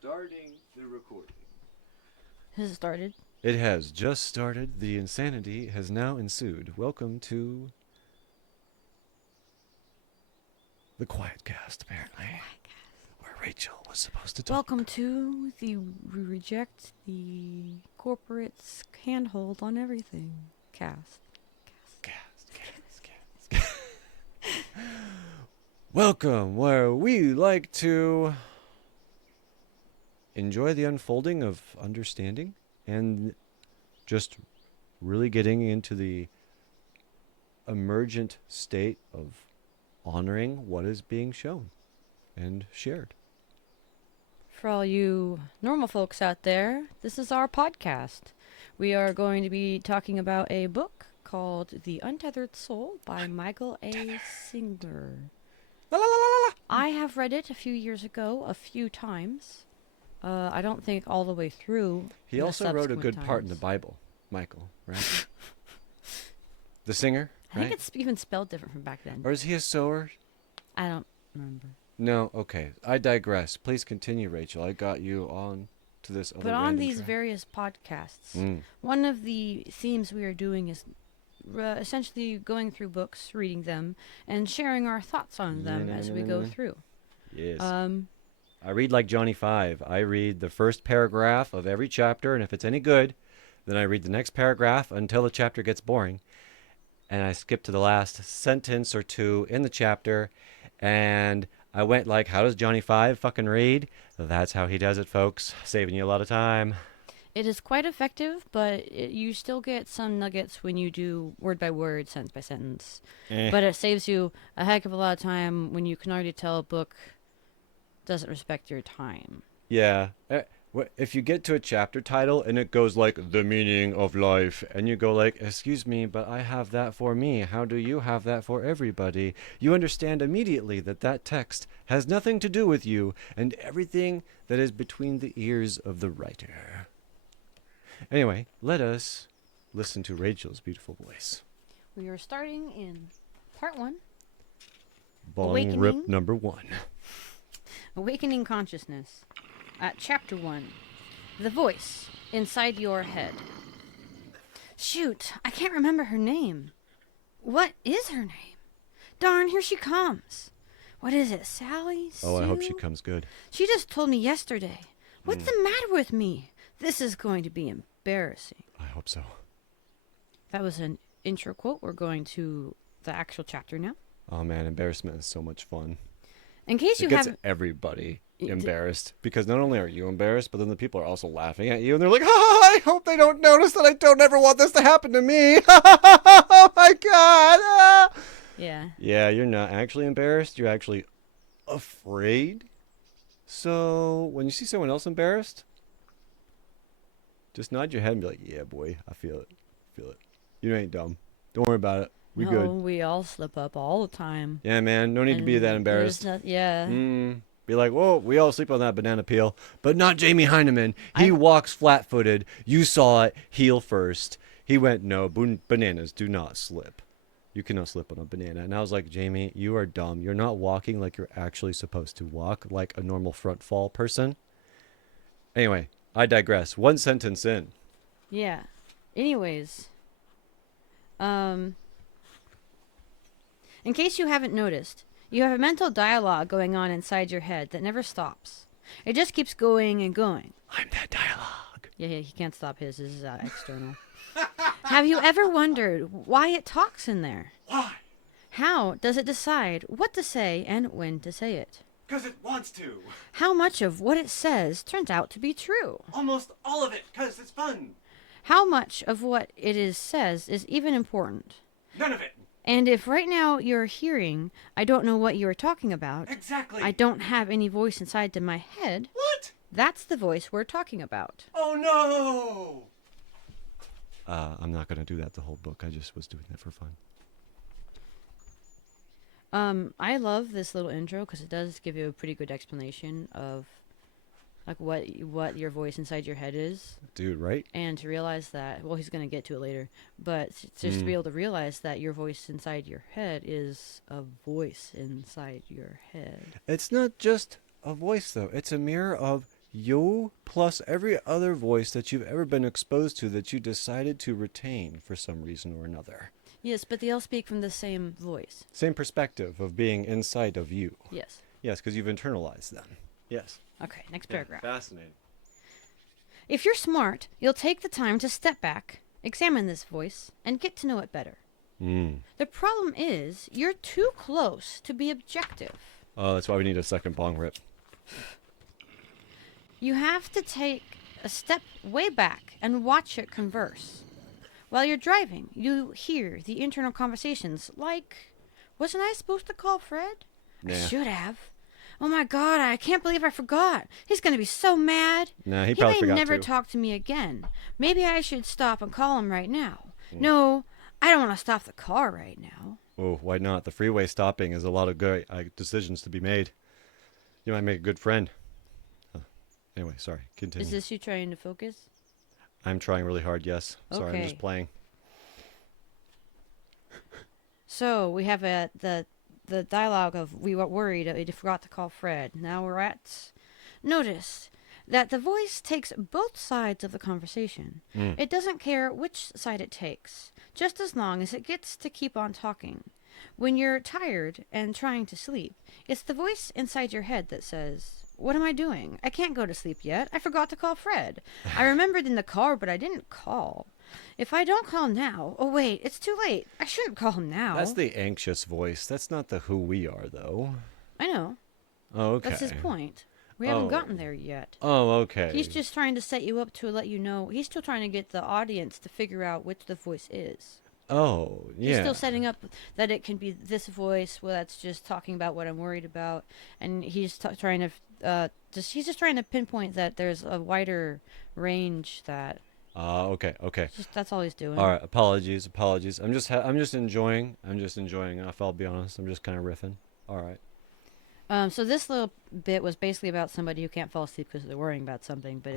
Starting the recording. Has it started? It has just started. The insanity has now ensued. Welcome to the Quiet Cast, apparently, where Rachel was supposed to talk. Welcome to the We Reject the Corporate's Handhold on Everything cast. Cast. Welcome, where we like to enjoy the unfolding of understanding and just really getting into the emergent state of honoring what is being shown and shared. For all you normal folks out there, this is our podcast. We are going to be talking about a book called The Untethered Soul by Michael A. Singer. La, la, la, la, la. I have read it a few years ago, a few times. I don't think all the way through. He also wrote a good part in the Bible, Michael, right? The singer, I think it's even spelled different from back then. Or is he a sower? I don't remember. No, okay. I digress. Please continue, Rachel. I got you on to this other But on random these track. various podcasts, Mm. one of the themes we are doing is essentially going through books, reading them, and sharing our thoughts on them as we go through. Yes. Um, I read like Johnny Five. I read the first paragraph of every chapter, and if it's any good, then I read the next paragraph until the chapter gets boring. And I skip to the last sentence or two in the chapter, and I went like, how does Johnny Five fucking read? That's how he does it, folks. Saving you a lot of time. it is quite effective, but you still get some nuggets when you do word by word, sentence by sentence. But it saves you a heck of a lot of time when you can already tell a book doesn't respect your time. Yeah. If you get to a chapter title and it goes like the meaning of life, and you go like, excuse me, but I have that for me. How do you have that for everybody? You understand immediately that that text has nothing to do with you and everything that is between the ears of the writer. Anyway, let us listen to Rachel's beautiful voice. We are starting in part 1, Bong Awakening. rip number 1. Awakening Consciousness. Chapter 1, The Voice Inside Your Head. Shoot, I can't remember her name. What is her name? Darn, here she comes. What is it, Sally? Oh, I hope Sue? she comes good. She just told me yesterday. What's the matter with me? This is going to be embarrassing. I hope so. That was an intro quote. We're going to the actual chapter now. Oh man, embarrassment is so much fun. In case you It gets haven't... everybody It- embarrassed because not only are you embarrassed, but then the people are also laughing at you and they're like, I hope they don't notice that I don't ever want this to happen to me. Oh my God. Ah. Yeah. Yeah, you're not actually embarrassed. You're actually afraid. So when you see someone else embarrassed, just nod your head and be like, yeah, boy, I feel it. Feel it. You ain't dumb. Don't worry about it. We no, good. we all slip up all the time. Yeah, man. No need to be And that embarrassed. yeah. Be like, whoa, we all sleep on that banana peel. But not Jamie Heineman. He walks flat-footed. You saw it. Heel first. He went, no, bananas do not slip. You cannot slip on a banana. And I was like, Jamie, you are dumb. You're not walking like you're actually supposed to walk, like a normal front fall person. Anyway, I digress. One sentence in. Yeah. Anyways, in case you haven't noticed, you have a mental dialogue going on inside your head that never stops. It just keeps going and going. I'm that dialogue. Yeah, he can't stop his. This is external. Have you ever wondered why it talks in there? Why? How does it decide what to say and when to say it? Because it wants to. How much of what it says turns out to be true? Almost all of it, because it's fun. How much of what says is even important? None of it. And if right now you're hearing, I don't know what you are talking about, Exactly. I don't have any voice inside to my head, What? that's the voice we're talking about. Oh no! I'm not going to do that the whole book. I just was doing that for fun. I love this little intro because it does give you a pretty good explanation of like what your voice inside your head is. Dude, right? And to realize that, well, he's going to get to it later, but just to be able to realize that your voice inside your head is a voice inside your head. It's not just a voice, though. It's a mirror of You plus every other voice that you've ever been exposed to that you decided to retain for some reason or another. Yes, but they all speak from the same voice. Same perspective of being inside of you. Yes. Yes, because you've internalized them. Yes. Okay, next paragraph. Fascinating. If you're smart, you'll take the time to step back, examine this voice, and get to know it better. The problem is, you're too close to be objective. Oh, that's why we need a second bong rip. You have to take a step way back and watch it converse. While you're driving, you hear the internal conversations like, wasn't I supposed to call Fred? Nah. I should have. Oh my God, I can't believe I forgot. He's going to be so mad. Nah, he probably may forgot never too. talk to me again. Maybe I should stop and call him right now. No, I don't want to stop the car right now. Oh, why not? The freeway stopping is a lot of good decisions to be made. You might make a good friend. Anyway, sorry. Continue. Is this you trying to focus? I'm trying really hard, yes. Sorry, I'm Okay. just playing. So we have the dialogue of we were worried that we forgot to call Fred. Now we're at notice that the voice takes both sides of the conversation. It doesn't care which side it takes, just as long as it gets to keep on talking. When you're tired and trying to sleep, it's the voice inside your head that says, "What am I doing? I can't go to sleep yet. I forgot to call Fred. I remembered in the car, but I didn't call. If I don't call now, oh wait, it's too late. I shouldn't call him now." That's the anxious voice. That's not the who we are, though. I know. Oh, okay. That's his point. We haven't gotten there yet. Oh, okay. He's just trying to set you up to let you know. He's still trying to get the audience to figure out which the voice is. Oh, yeah. He's still setting up that it can be this voice. Well, that's just talking about what I'm worried about, and he's trying to he's just trying to pinpoint that there's a wider range that. Okay. That's all he's doing. All right. Apologies. I'm just enjoying. If I'll be honest, I'm just kind of riffing. All right. So this little bit was basically about somebody who can't fall asleep because they're worrying about something, but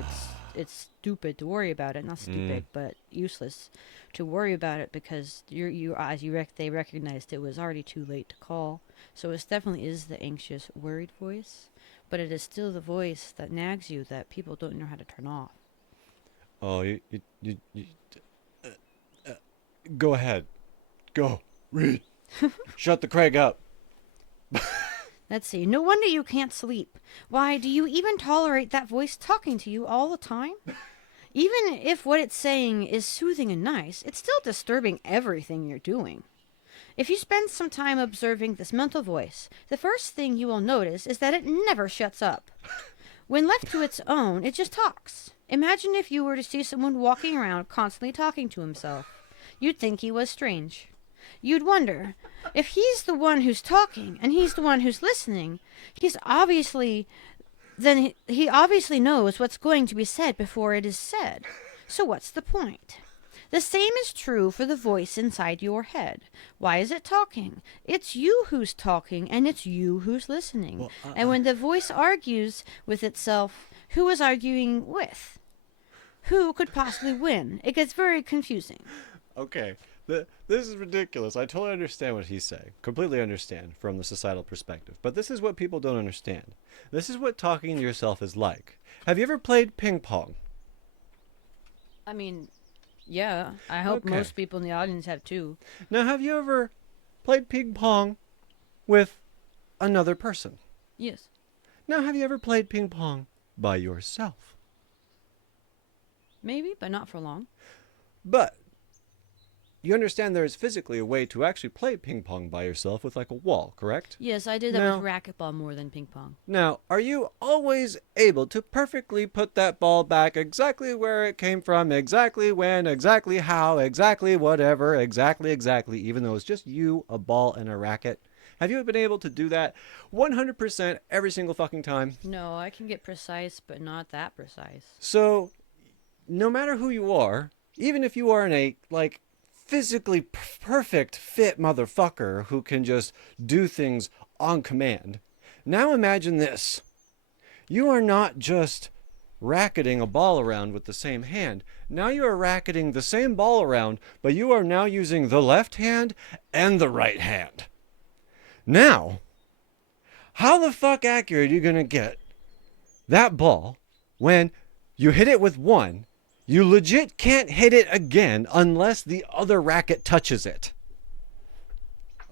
it's stupid to worry about it. Not stupid, but useless to worry about it because they recognized it was already too late to call. So it definitely is the anxious, worried voice, but it is still the voice that nags you that people don't know how to turn off. Oh, you go ahead. Go. Read. Shut the Craig up. Let's see. No wonder you can't sleep. Why, do you even tolerate that voice talking to you all the time? Even if what it's saying is soothing and nice, it's still disturbing everything you're doing. If you spend some time observing this mental voice, the first thing you will notice is that it never shuts up. When left to its own, it just talks. Imagine if you were to see someone walking around constantly talking to himself. You'd think he was strange. You'd wonder, if he's the one who's talking and he's the one who's listening, he obviously knows what's going to be said before it is said. So what's the point? The same is true for the voice inside your head. Why is it talking? It's you who's talking, and it's you who's listening. And when the voice argues with itself, who is arguing with? Who could possibly win? It gets very confusing. Okay. This is ridiculous. I totally understand what he's saying. Completely understand from the societal perspective. But this is what people don't understand. This is what talking to yourself is like. Have you ever played ping pong? I mean, yeah, I hope Okay. most people in the audience have too. Now, have you ever played ping pong with another person? Yes. Now, have you ever played ping pong by yourself? Maybe, but not for long. But you understand there is physically a way to actually play ping pong by yourself with like a wall, correct? Yes, I did that No. with racquetball more than ping pong. Now, are you always able to perfectly put that ball back exactly where it came from, exactly when, exactly how, exactly whatever, exactly, even though it's just you, a ball, and a racket? Have you been able to do that 100% every single fucking time? No, I can get precise, but not that precise. So, no matter who you are, even if you are a, like, physically perfect fit motherfucker who can just do things on command. Now imagine this. You are not just racketing a ball around with the same hand. Now you are racketing the same ball around, but you are now using the left hand and the right hand. Now, how the fuck accurate are you going to get that ball when you hit it with one, you legit can't hit it again unless the other racket touches it.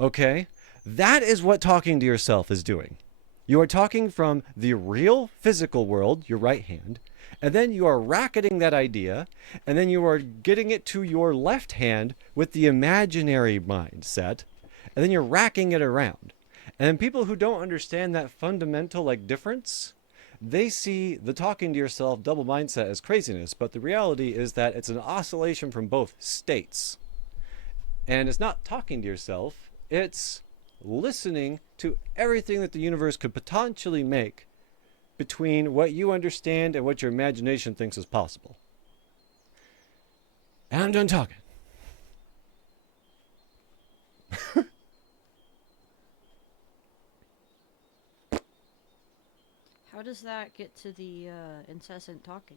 Okay? That is what talking to yourself is doing. You are talking from the real physical world, your right hand, and then you are racketing that idea, and then you are getting it to your left hand with the imaginary mindset, and then you're racking it around. And then people who don't understand that fundamental difference, they see the talking to yourself double mindset as craziness, but the reality is that it's an oscillation from both states. And it's not talking to yourself, it's listening to everything that the universe could potentially make between what you understand and what your imagination thinks is possible. And I'm done talking. How does that get to the incessant talking?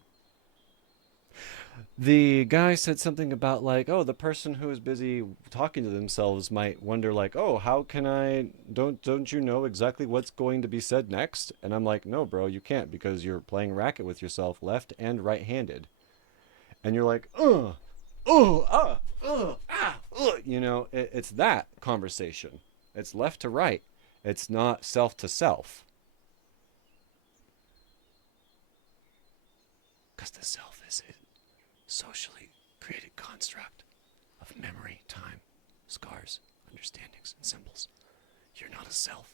The guy said something about oh, the person who is busy talking to themselves might wonder oh, how can I don't you know exactly what's going to be said next? And I'm like, no, bro, you can't, because you're playing racket with yourself left and right-handed. And you're like, it's that conversation. It's left to right. It's not self to self. Because the self is a socially created construct of memory, time, scars, understandings, and symbols. You're not a self.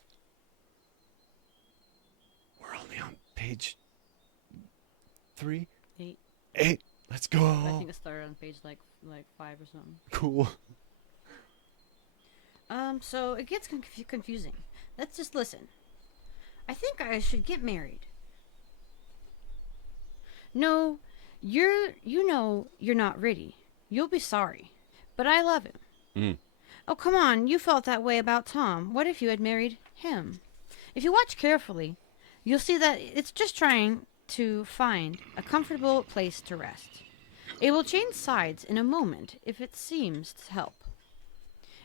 We're only on page 3? 8. 8. Let's go. I think it started on page like 5 or something. Cool. So it gets confusing. Let's just listen. I think I should get married. No, you know you're not ready. You'll be sorry. But I love him. Mm. Oh, come on. You felt that way about Tom. What if you had married him? If you watch carefully, you'll see that it's just trying to find a comfortable place to rest. It will change sides in a moment if it seems to help.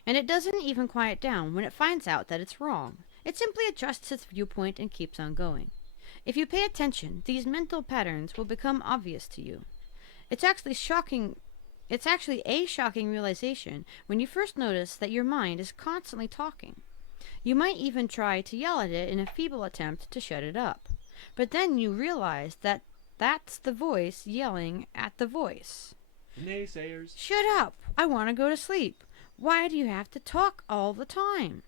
And it doesn't even quiet down when it finds out that it's wrong. It simply adjusts its viewpoint and keeps on going. If you pay attention, these mental patterns will become obvious to you. It's actually a shocking realization when you first notice that your mind is constantly talking. You might even try to yell at it in a feeble attempt to shut it up. But then you realize that that's the voice yelling at the voice. Naysayers. Shut up! I want to go to sleep. Why do you have to talk all the time?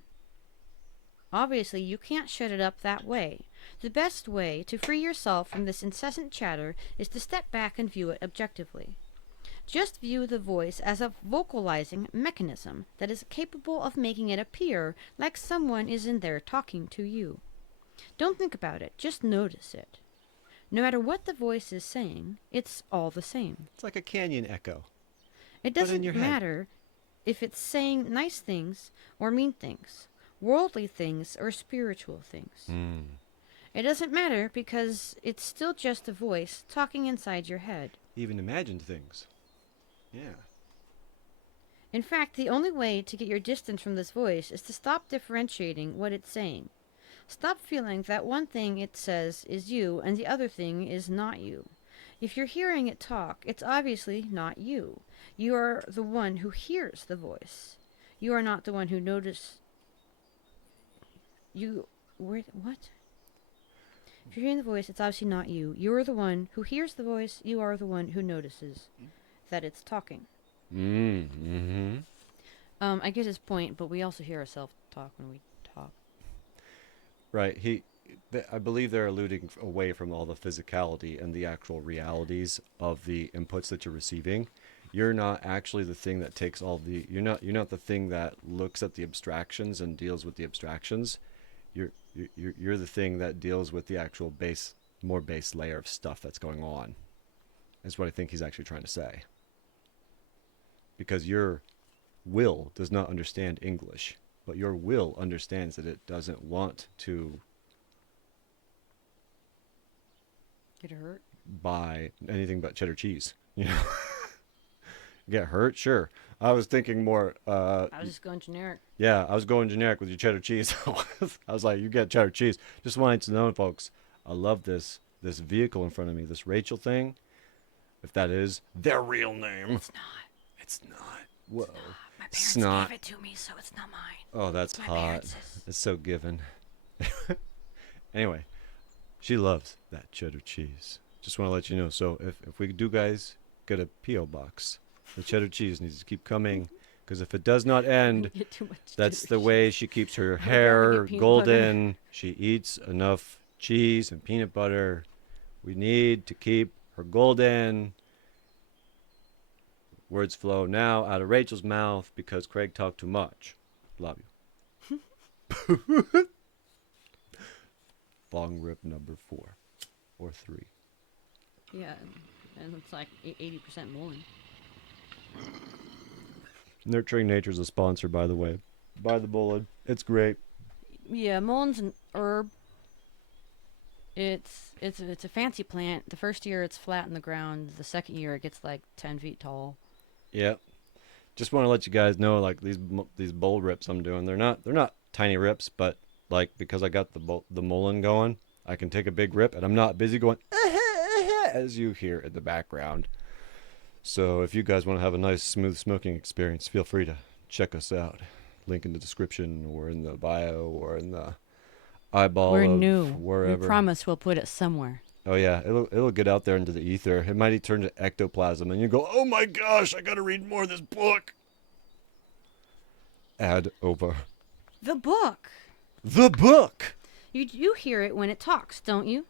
Obviously, you can't shut it up that way. The best way to free yourself from this incessant chatter is to step back and view it objectively. Just view the voice as a vocalizing mechanism that is capable of making it appear like someone is in there talking to you. Don't think about it, just notice it. No matter what the voice is saying, it's all the same. It's like a canyon echo. It doesn't matter if it's saying nice things or mean things, worldly things or spiritual things. It doesn't matter because it's still just a voice talking inside your head. Even imagined things. Yeah. In fact, the only way to get your distance from this voice is to stop differentiating what it's saying. Stop feeling that one thing it says is you and the other thing is not you. If you're hearing it talk, it's obviously not you. You are the one who hears the voice. You are not the one who notices. What? If you're hearing the voice, it's obviously not you. You are the one who hears the voice. You are the one who notices that it's talking. Mm-hmm. I get his point, but we also hear ourselves talk when we talk. Right. I believe they're alluding away from all the physicality and the actual realities of the inputs that you're receiving. You're not actually the thing that takes all the. You're not the thing that looks at the abstractions and deals with the abstractions. You're the thing that deals with the actual more base layer of stuff that's going on. Is what I think he's actually trying to say. Because your will does not understand English, but your will understands that it doesn't want to get hurt, buy anything but cheddar cheese. Get hurt? Sure. I was thinking more. I was just going generic. Yeah, I was going generic with your cheddar cheese. I was like, you get cheddar cheese. Just wanted to know, folks. I love this this vehicle in front of me, this Rachel thing, if that is their real name. It's not. It's not. Whoa. It's not. My parents Snot. gave it to me, so it's not mine. Oh, that's My hot. parents' It's so given. Anyway, she loves that cheddar cheese. Just want to let you know. So if we do, guys, get a P.O. box, the cheddar cheese needs to keep coming. Because if it does not end, Get too much that's cheddar the way she keeps her I'd rather hair get peanut golden. She eats enough cheese and peanut butter. We need to keep her golden. Words flow now out of Rachel's mouth because Craig talked too much. Love you. Bong rip number 4 or 3. Yeah, and it's like 80% Mullen. Nurturing Nature's a sponsor, by the way. Buy the bullet. It's great. Yeah, Mullen's an herb. It's a fancy plant. The first year it's flat in the ground. The second year it gets like 10 feet tall. Yep. Just want to let you guys know, like these bowl rips I'm doing, they're not tiny rips, but like because I got the Mullen going, I can take a big rip and I'm not busy going as you hear in the background. So if you guys want to have a nice smooth smoking experience, feel free to check us out. Link in the description or in the bio or in the eyeball We're of new. wherever. We promise we'll put it somewhere. Oh yeah, it'll get out there into the ether. It might turn to ectoplasm, and you go, "Oh my gosh, I gotta read more of this book." Ad over. The book. The book. You hear it when it talks, don't you?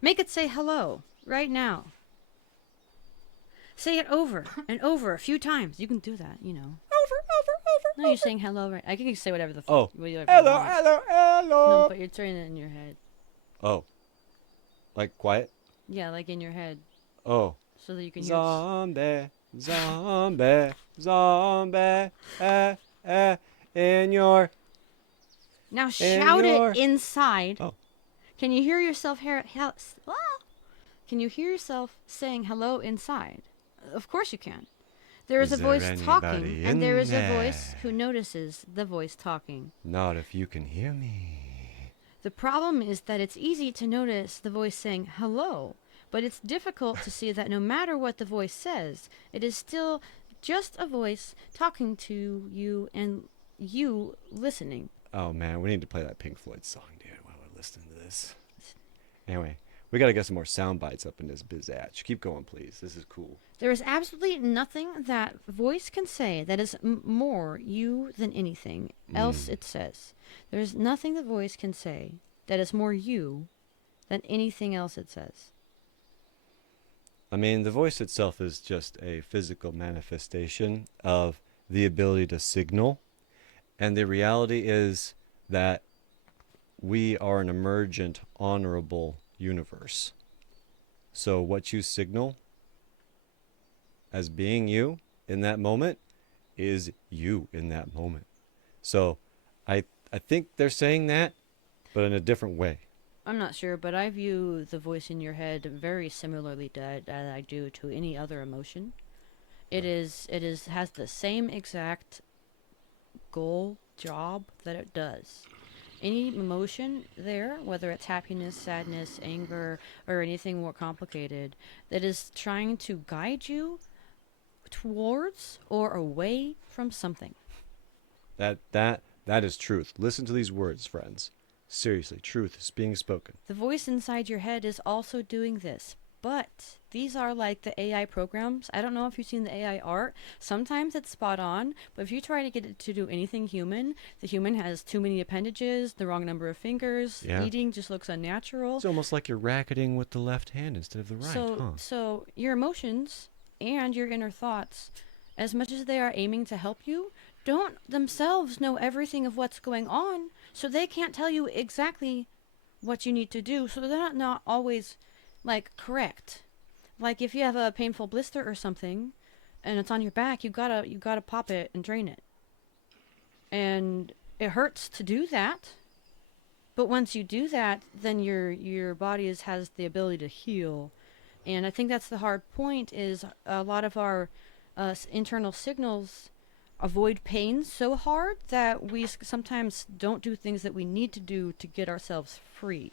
Make it say hello right now. Say it over and over a few times. You can do that, you know. Over. No, you're saying hello, right? I can say whatever the Oh. whatever you Hello, want. hello, No, hello. but you're saying it in your head. Oh. Like quiet? Yeah, like in your head, Oh. so that you can hear. Zombie, zombie, zombie, in your... Now shout your- it inside. Oh. Can you hear yourself Can you hear yourself saying hello inside? Of course you can. There is a there voice talking, anybody and in there is a voice there? who notices the voice talking. Not if you can hear me. The problem is that it's easy to notice the voice saying hello, but it's difficult to see that no matter what the voice says, it is still just a voice talking to you and you listening. Oh man, we need to play that Pink Floyd song, dude, while we're listening to this. Anyway, we gotta get some more sound bites up in this bizatch. Keep going, please. This is cool. There is absolutely nothing that voice can say that is more you than anything else it says. There is nothing the voice can say that is more you than anything else it says. I mean, the voice itself is just a physical manifestation of the ability to signal. And the reality is that we are an emergent, honorable universe. So what you signal as being you in that moment is you in that moment. So I think they're saying that, but in a different way. I'm not sure, but I view the voice in your head very similarly to that I do to any other emotion. It has the same exact goal, job that it does. Any emotion there, whether it's happiness, sadness, anger, or anything more complicated, that is trying to guide you towards or away from something. That is truth. Listen to these words, friends. Seriously, truth is being spoken. The voice inside your head is also doing this, but these are like the AI programs. I don't know if you've seen the AI art. Sometimes it's spot on, but if you try to get it to do anything human, the human has too many appendages, the wrong number of fingers, Yeah. eating just looks unnatural. It's almost like you're racketing with the left hand instead of the right, So your emotions and your inner thoughts, as much as they are aiming to help you, don't themselves know everything of what's going on, so they can't tell you exactly what you need to do, so they're not always like correct. Like if you have a painful blister or something and it's on your back, you gotta pop it and drain it. And it hurts to do that. But once you do that, then your body has the ability to heal. And I think that's the hard point, is a lot of our internal signals avoid pain so hard that we sometimes don't do things that we need to do to get ourselves free.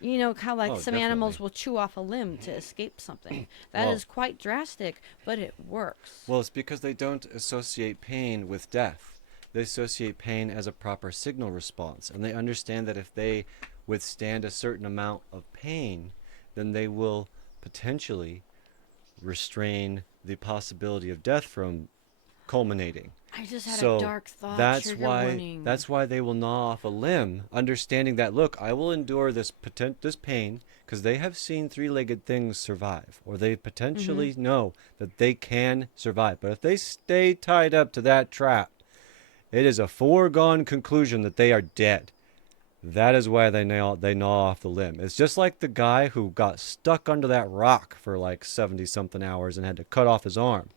You know how like Oh, some definitely. animals will chew off a limb to escape something. That Well, is quite drastic, but it works. well, it's because they don't associate pain with death. They associate pain as a proper signal response, and they understand that if they withstand a certain amount of pain, then they will potentially restrain the possibility of death from culminating. I just had a So dark thought. that's Trigger why warning. that's why they will gnaw off a limb, understanding that look, I will endure this pain because they have seen three-legged things survive, or they Mm-hmm. potentially know that they can survive. But if they stay tied up to that trap, it is a foregone conclusion that they are dead. That is why they gnaw off the limb. It's just like the guy who got stuck under that rock for like 70 something hours and had to cut off his arm.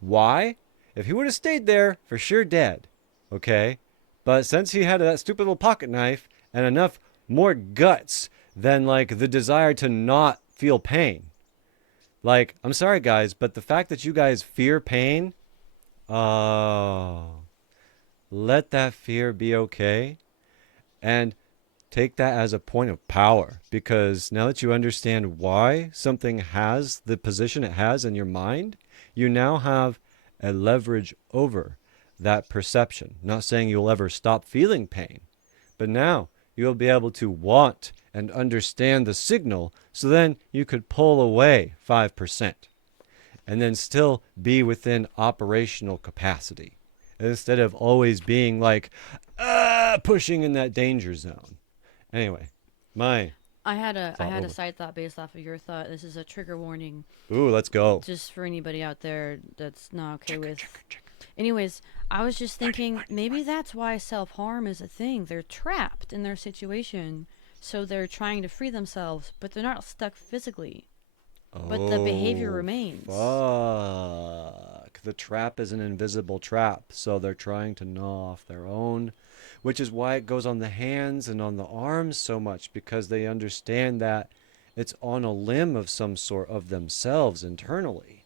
Why? If he would have stayed there, for sure dead. Okay? But since he had that stupid little pocket knife and enough more guts than like the desire to not feel pain. Like, I'm sorry guys, but the fact that you guys fear pain, oh, let that fear be okay and take that as a point of power, because now that you understand why something has the position it has in your mind, you now have a leverage over that perception. Not saying you'll ever stop feeling pain, but now you'll be able to want and understand the signal, so then you could pull away 5% and then still be within operational capacity instead of always being like pushing in that danger zone. Anyway, my I thought had a over. side thought based off of your thought. This is a trigger warning, Ooh, let's go. just for anybody out there that's not okay with. Anyways, I was just thinking maybe that's why self harm is a thing. They're trapped in their situation, so they're trying to free themselves, but they're not stuck physically. But the behavior Oh, remains. fuck. The trap is an invisible trap, so they're trying to gnaw off their own, which is why it goes on the hands and on the arms so much, because they understand that it's on a limb of some sort of themselves internally.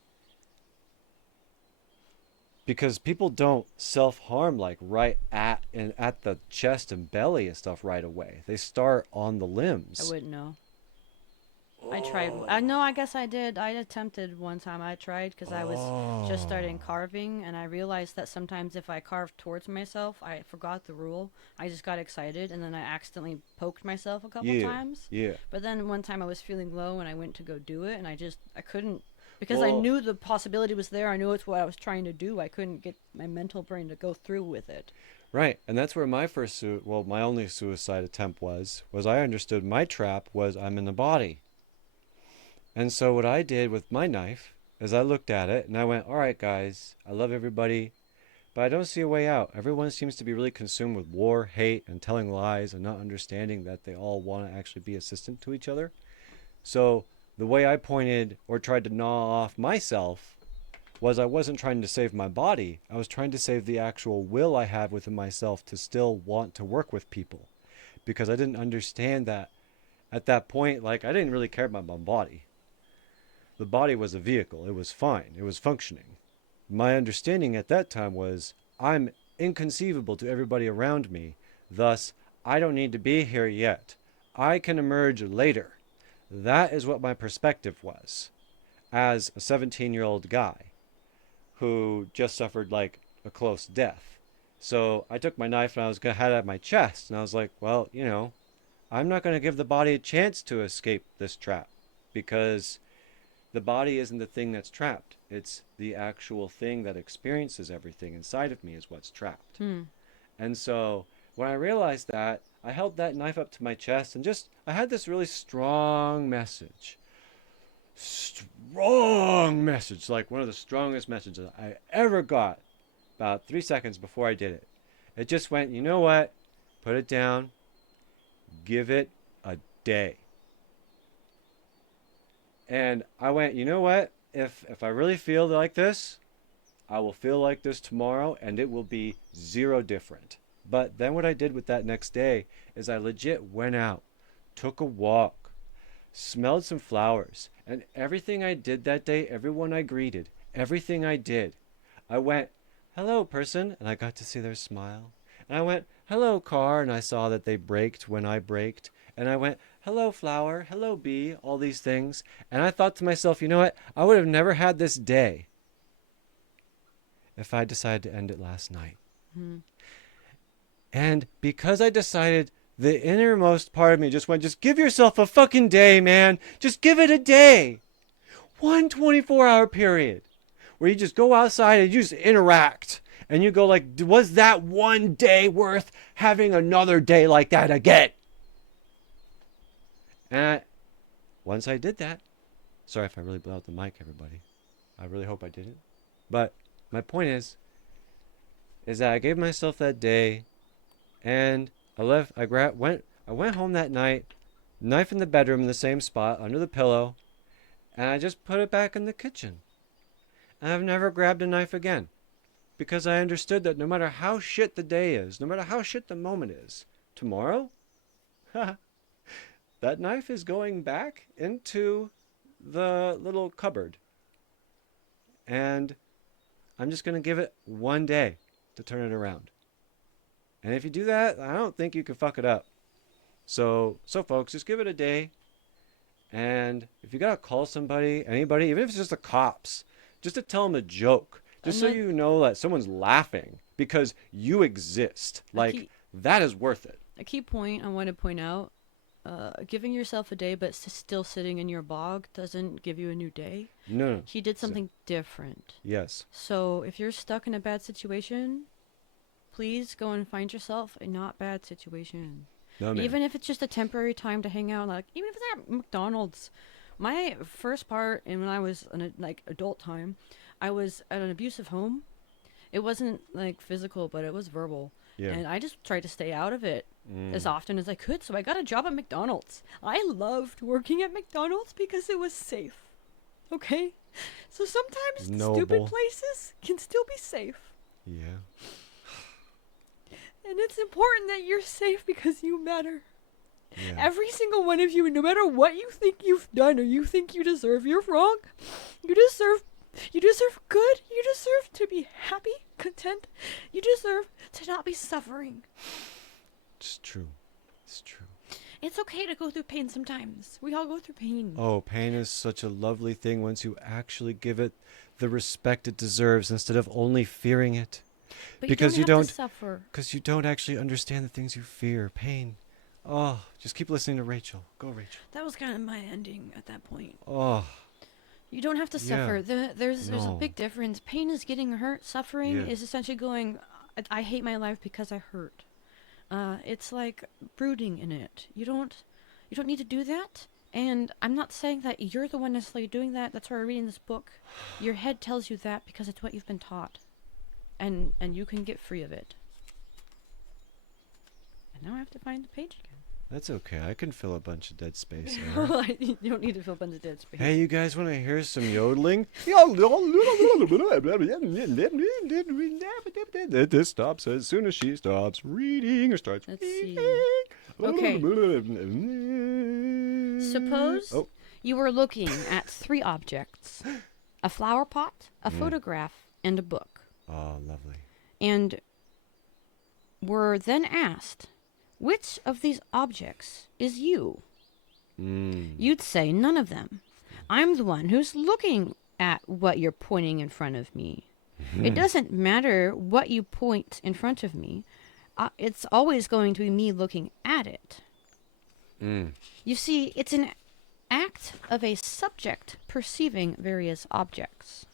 Because people don't self-harm like right at the chest and belly and stuff right away. They start on the I limbs. wouldn't know. I tried. I know. I guess I did. I attempted one time. I tried because I was just starting Oh. carving, and I realized that sometimes if I carved towards myself, I forgot the rule. I just got excited, and then I accidentally poked myself a couple Yeah. times. Yeah. But then one time I was feeling low, and I went to go do it, and I couldn't because I Well, knew the possibility was there. I knew it's what I was trying to do. I couldn't get my mental brain to go through with it. right. And that's where my my only suicide attempt was I understood my trap was I'm in the body. And so what I did with my knife is I looked at it and I went, "All right, guys, I love everybody, but I don't see a way out. Everyone seems to be really consumed with war, hate, and telling lies and not understanding that they all want to actually be assistant to each other." So the way I pointed or tried to gnaw off myself was I wasn't trying to save my body. I was trying to save the actual will I have within myself to still want to work with people, because I didn't understand that at that point. Like, I didn't really care about my body. The body was a vehicle. It was fine. It was functioning. My understanding at that time was I'm inconceivable to everybody around me. Thus, I don't need to be here yet. I can emerge later. That is what my perspective was as a 17-year-old guy who just suffered like a close death. So I took my knife and I was gonna had it at my chest, and I was like, well, I'm not gonna give the body a chance to escape this trap, because the body isn't the thing that's trapped. It's the actual thing that experiences everything inside of me is what's trapped. Hmm. And so when I realized that, I held that knife up to my chest and just I had this really strong message. Strong message, like one of the strongest messages I ever got, about 3 seconds before I did it. It just went, you know what? Put it down. Give it a day. And I went, you know what? If I really feel like this, I will feel like this tomorrow and it will be zero different. But then what I did with that next day is I legit went out, took a walk, smelled some flowers, and everything I did that day, everyone I greeted, everything I did, I went, hello, person, and I got to see their smile. And I went, hello, car, and I saw that they braked when I braked. And I went, hello flower, hello bee, all these things. And I thought to myself, you know what? I would have never had this day if I decided to end it last night. Hmm. And because I decided, the innermost part of me just went, just give yourself a fucking day, man. Just give it a day. One 24-hour period where you just go outside and you just interact. And you go like, was that one day worth having another day like that again? And once I did that, sorry if I really blew out the mic, everybody. I really hope I didn't. But my point is that I gave myself that day, and I went home that night, knife in the bedroom in the same spot under the pillow, and I just put it back in the kitchen. And I've never grabbed a knife again, because I understood that no matter how shit the day is, no matter how shit the moment is, tomorrow, that knife is going back into the little cupboard. And I'm just going to give it one day to turn it around. And if you do that, I don't think you can fuck it up. So folks, just give it a day. And if you got to call somebody, anybody, even if it's just the cops, just to tell them a joke, just so you know that someone's laughing because you exist. Like, that is worth it. A key point I want to point out, giving yourself a day but still sitting in your bog doesn't give you a new day. No. He did something different. Yes. So if you're stuck in a bad situation, please go and find yourself a not bad situation. No, man. Even if it's just a temporary time to hang out, like even if it's at McDonald's. My first part, and when I was in adult time, I was at an abusive home. It wasn't like physical, but it was verbal. Yeah. And I just tried to stay out of it as often as I could. So I got a job at McDonald's. I loved working at McDonald's because it was safe. Okay? So sometimes stupid places can still be safe. Yeah. And it's important that you're safe because you matter. Yeah. Every single one of you, no matter what you think you've done or you think you deserve, you're wrong. You deserve good. You deserve to be happy, content. You deserve to not be suffering. It's true. It's true. It's okay to go through pain sometimes. We all go through pain. Oh, pain is such a lovely thing once you actually give it the respect it deserves instead of only fearing it. But because you don't have to suffer. Because you don't actually understand the things you fear. Pain. Oh, just keep listening to Rachel. Go, Rachel. That was kind of my ending at that point. Oh. You don't have to suffer. There's a big difference. Pain is getting hurt. Suffering is essentially going, I hate my life because I hurt. It's like brooding in it. You don't need to do that. And I'm not saying that you're the one necessarily doing that. That's why we're reading this book. Your head tells you that because it's what you've been taught. And you can get free of it. And now I have to find the page again. That's okay. I can fill a bunch of dead space. You don't need to fill a bunch of dead space. Hey, you guys want to hear some yodeling? This stops as soon as she stops reading or starts reading. Okay. Suppose you were looking at 3 objects. A flower pot, a photograph, and a book. Oh, lovely. And were then asked, which of these objects is you? You'd say none of them. I'm the one who's looking at what you're pointing in front of me. It doesn't matter what you point in front of me. It's always going to be me looking at it. You see, it's an act of a subject perceiving various objects.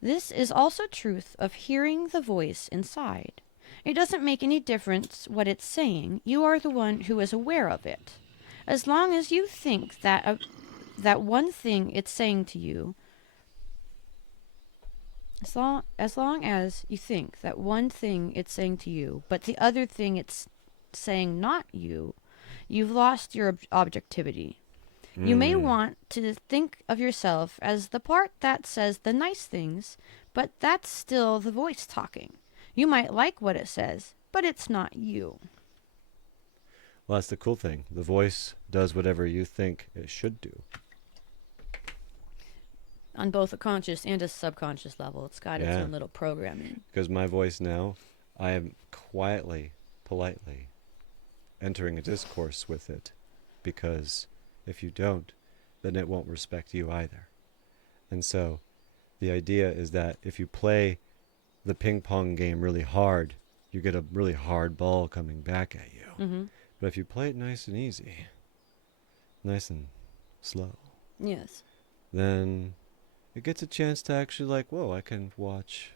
This is also truth of hearing the voice inside. It doesn't make any difference what it's saying. You are the one who is aware of it. As long as you think that that one thing it's saying to you, as long as you think that one thing it's saying to you, but the other thing it's saying not you, you've lost your objectivity. You may want to think of yourself as the part that says the nice things, but that's still the voice talking. You might like what it says, but it's not you. Well, that's the cool thing. The voice does whatever you think it should do. On both a conscious and a subconscious level, it's got its own little programming. Because my voice now, I am quietly, politely entering a discourse with it because if you don't, then it won't respect you either. And so the idea is that if you play the ping pong game really hard, you get a really hard ball coming back at you. Mm-hmm. But if you play it nice and easy, nice and slow, Yes. then it gets a chance to actually like, whoa, I can watch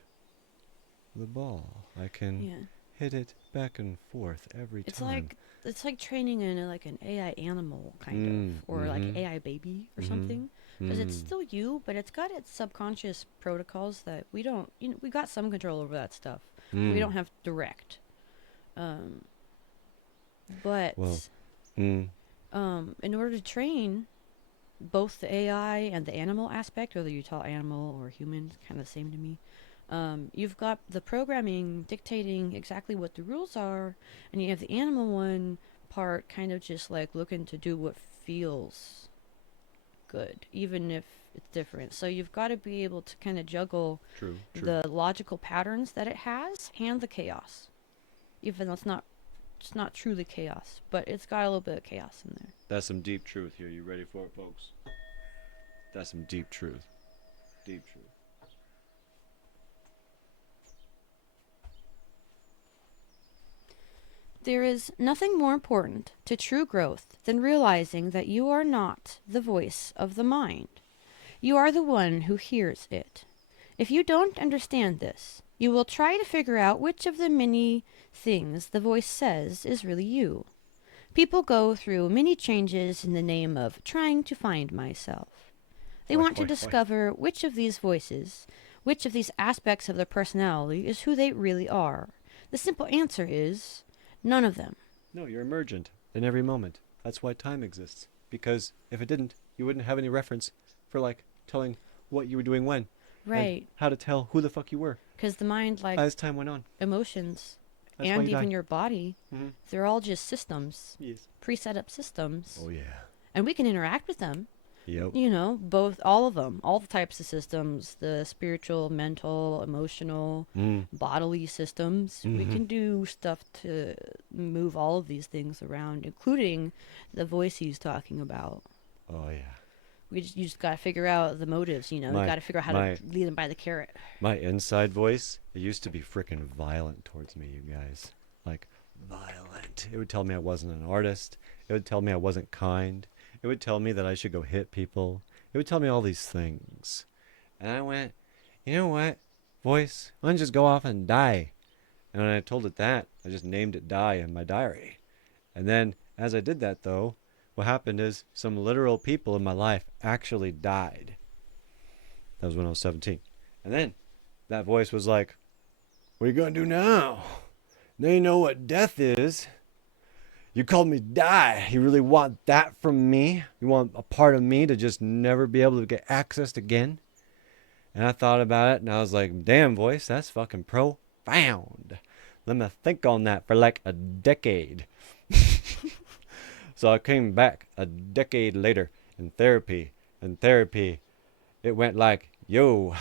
the ball. I can hit it back and forth every time. It's like training in like an AI animal kind of, or like AI baby or something. Because it's still you, but it's got its subconscious protocols that we don't. We got some control over that stuff. We don't have direct. But in order to train both the AI and the animal aspect, whether you call animal or human, it's kind of the same to me. You've got the programming dictating exactly what the rules are, and you have the animal one part kind of just like looking to do what feels good, even if it's different. So you've got to be able to kind of juggle the logical patterns that it has and the chaos, even though it's not truly chaos, but it's got a little bit of chaos in there. That's some deep truth here. You ready for it, folks? That's some deep truth. Deep truth. There is nothing more important to true growth than realizing that you are not the voice of the mind. You are the one who hears it. If you don't understand this, you will try to figure out which of the many things the voice says is really you. People go through many changes in the name of trying to find myself. They want to discover which of these voices, which of these aspects of their personality is who they really are. The simple answer is none of them. No, you're emergent in every moment. That's why time exists. Because if it didn't, you wouldn't have any reference for like telling what you were doing when. Right. And how to tell who the fuck you were. Because the mind, like as time went on, emotions, that's and even your body, they're all just systems. Yes. Pre-set up systems. Oh yeah. And we can interact with them. Yep. You know, all of them, all the types of systems, the spiritual, mental, emotional, bodily systems. We can do stuff to move all of these things around, including the voice he's talking about. Oh yeah. You just got to figure out the motives, you know. You got to figure out how to lead them by the carrot. My inside voice, it used to be freaking violent towards me, you guys. Like, violent. It would tell me I wasn't an artist. It would tell me I wasn't kind. It would tell me that I should go hit people. It would tell me all these things. And I went, you know what, voice, why don't you just go off and die? And when I told it that, I just named it Die in my diary. And then, as I did that, though, what happened is some literal people in my life actually died. That was when I was 17. And then, that voice was like, what are you going to do now? Now you know what death is. You called me Die. You really want that from me? You want a part of me to just never be able to get accessed again? And I thought about it, and I was like, damn, voice, that's fucking profound. Let me think on that for like a decade. So I came back a decade later in therapy. And therapy, it went like, yo,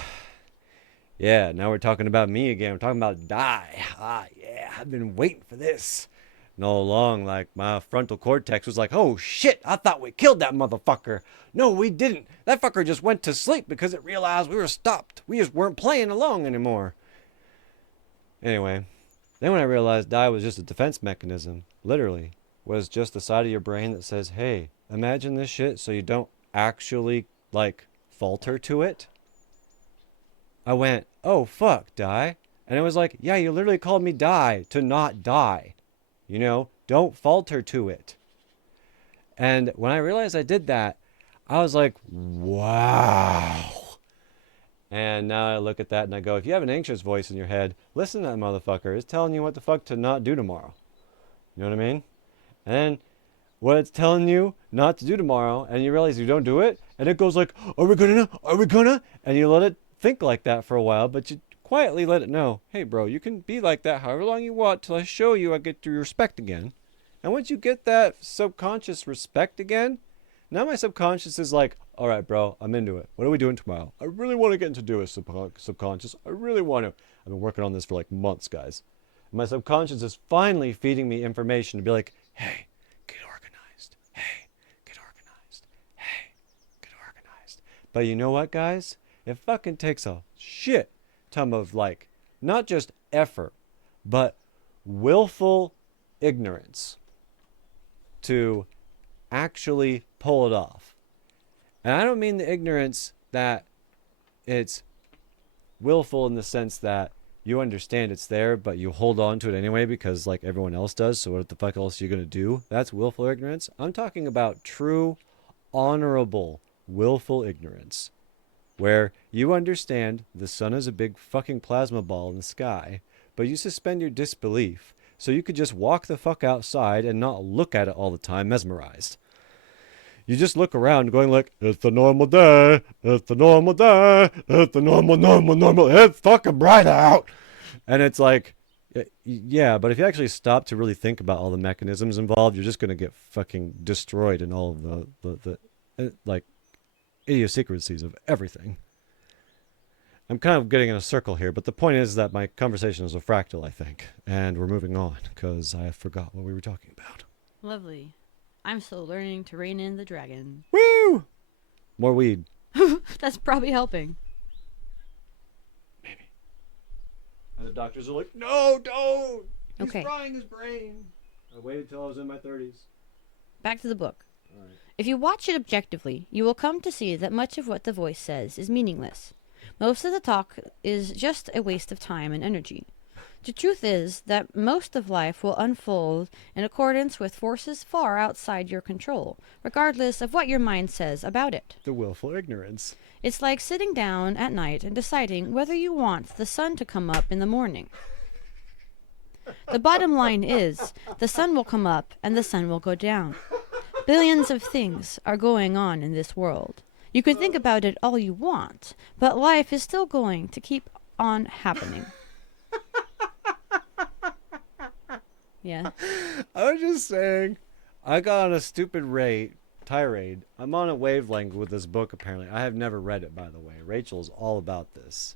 yeah, now we're talking about me again. We're talking about Die. Ah, yeah, I've been waiting for this. And all along, like, my frontal cortex was like, oh, shit, I thought we killed that motherfucker. No, we didn't. That fucker just went to sleep because it realized we were stopped. We just weren't playing along anymore. Anyway, then when I realized Die was just a defense mechanism, literally, was just the side of your brain that says, hey, imagine this shit so you don't actually, like, falter to it. I went, oh, fuck, Die. And it was like, yeah, you literally called me Die to not die. You know, don't falter to it. And when I realized I did that, I was like, wow. And now I look at that and I go, if you have an anxious voice in your head, listen to that motherfucker. It's telling you what the fuck to not do tomorrow. You know what I mean? And then what it's telling you not to do tomorrow, and you realize you don't do it, and it goes like, are we gonna? Are we gonna? And you let it think like that for a while, but you quietly let it know, hey bro, you can be like that however long you want till I show you I get your respect again. And once you get that subconscious respect again, now my subconscious is like, all right bro, I'm into it. What are we doing tomorrow? I really want to get into do a subconscious. I really want to. I've been working on this for like months, guys. And my subconscious is finally feeding me information to be like, hey, get organized. Hey, mesmerized. But you know what, guys? It fucking takes a shit ton of, like, not just effort, but willful ignorance to actually pull it off. And I don't mean the ignorance that it's willful in the sense that you understand it's there, but you hold on to it anyway because, like, everyone else does. So what the fuck else are you going to do? That's willful ignorance. I'm talking about true, honorable, willful ignorance, where you understand the sun is a big fucking plasma ball in the sky, but you suspend your disbelief so you could just walk the fuck outside and not look at it all the time mesmerized. You just look around going like, it's the normal day, it's the normal day, it's the normal, it's fucking bright out. And it's like, yeah, but if you actually stop to really think about all the mechanisms involved, you're just going to get fucking destroyed in all of the like, idiosyncrasies of everything. I'm kind of getting in a circle here, but the point is that my conversation is a fractal, I think. And we're moving on, because I forgot what we were talking about. Lovely. I'm still learning to rein in the dragon. Woo! More weed. That's probably helping. Maybe. And the doctors are like, no, don't! He's Okay. frying his brain. I waited till I was in my 30s. Back to the book. All right. If you watch it objectively, you will come to see that much of what the voice says is meaningless. Most of the talk is just a waste of time and energy. The truth is that most of life will unfold in accordance with forces far outside your control, regardless of what your mind says about it. The willful ignorance. It's like sitting down at night and deciding whether you want the sun to come up in the morning. The bottom line is, the sun will come up and the sun will go down. Billions of things are going on in this world. You can think about it all you want, but life is still going to keep on happening. Yeah. I was just saying, I got on a stupid tirade. I'm on a wavelength with this book, apparently. I have never read it, by the way. Rachel's all about this.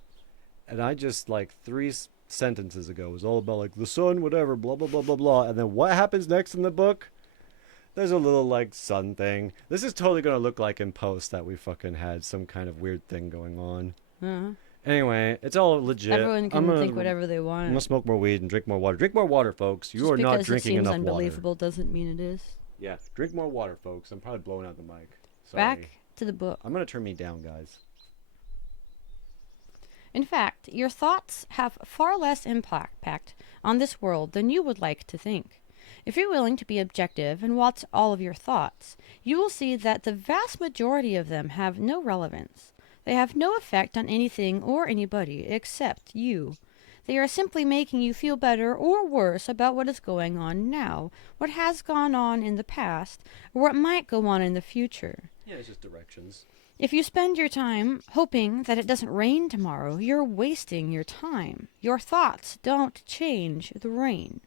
And I just, like, 3 sentences ago was all about, like, the sun, whatever, blah, blah, blah, blah, blah. And then what happens next in the book? There's a little, like, sun thing. This is totally going to look like in post that we fucking had some kind of weird thing going on. Uh-huh. Anyway, it's all legit. Everyone can think whatever they want. I'm going to smoke more weed and drink more water. Drink more water, folks. You are not drinking enough water. Just because it seems unbelievable doesn't mean it is. Yeah, drink more water, folks. I'm probably blowing out the mic. Sorry. Back to the book. I'm going to turn me down, guys. In fact, your thoughts have far less impact on this world than you would like to think. If you're willing to be objective and watch all of your thoughts, you will see that the vast majority of them have no relevance. They have no effect on anything or anybody except you. They are simply making you feel better or worse about what is going on now, what has gone on in the past, or what might go on in the future. Yeah, it's just directions. If you spend your time hoping that it doesn't rain tomorrow, you're wasting your time. Your thoughts don't change the rain.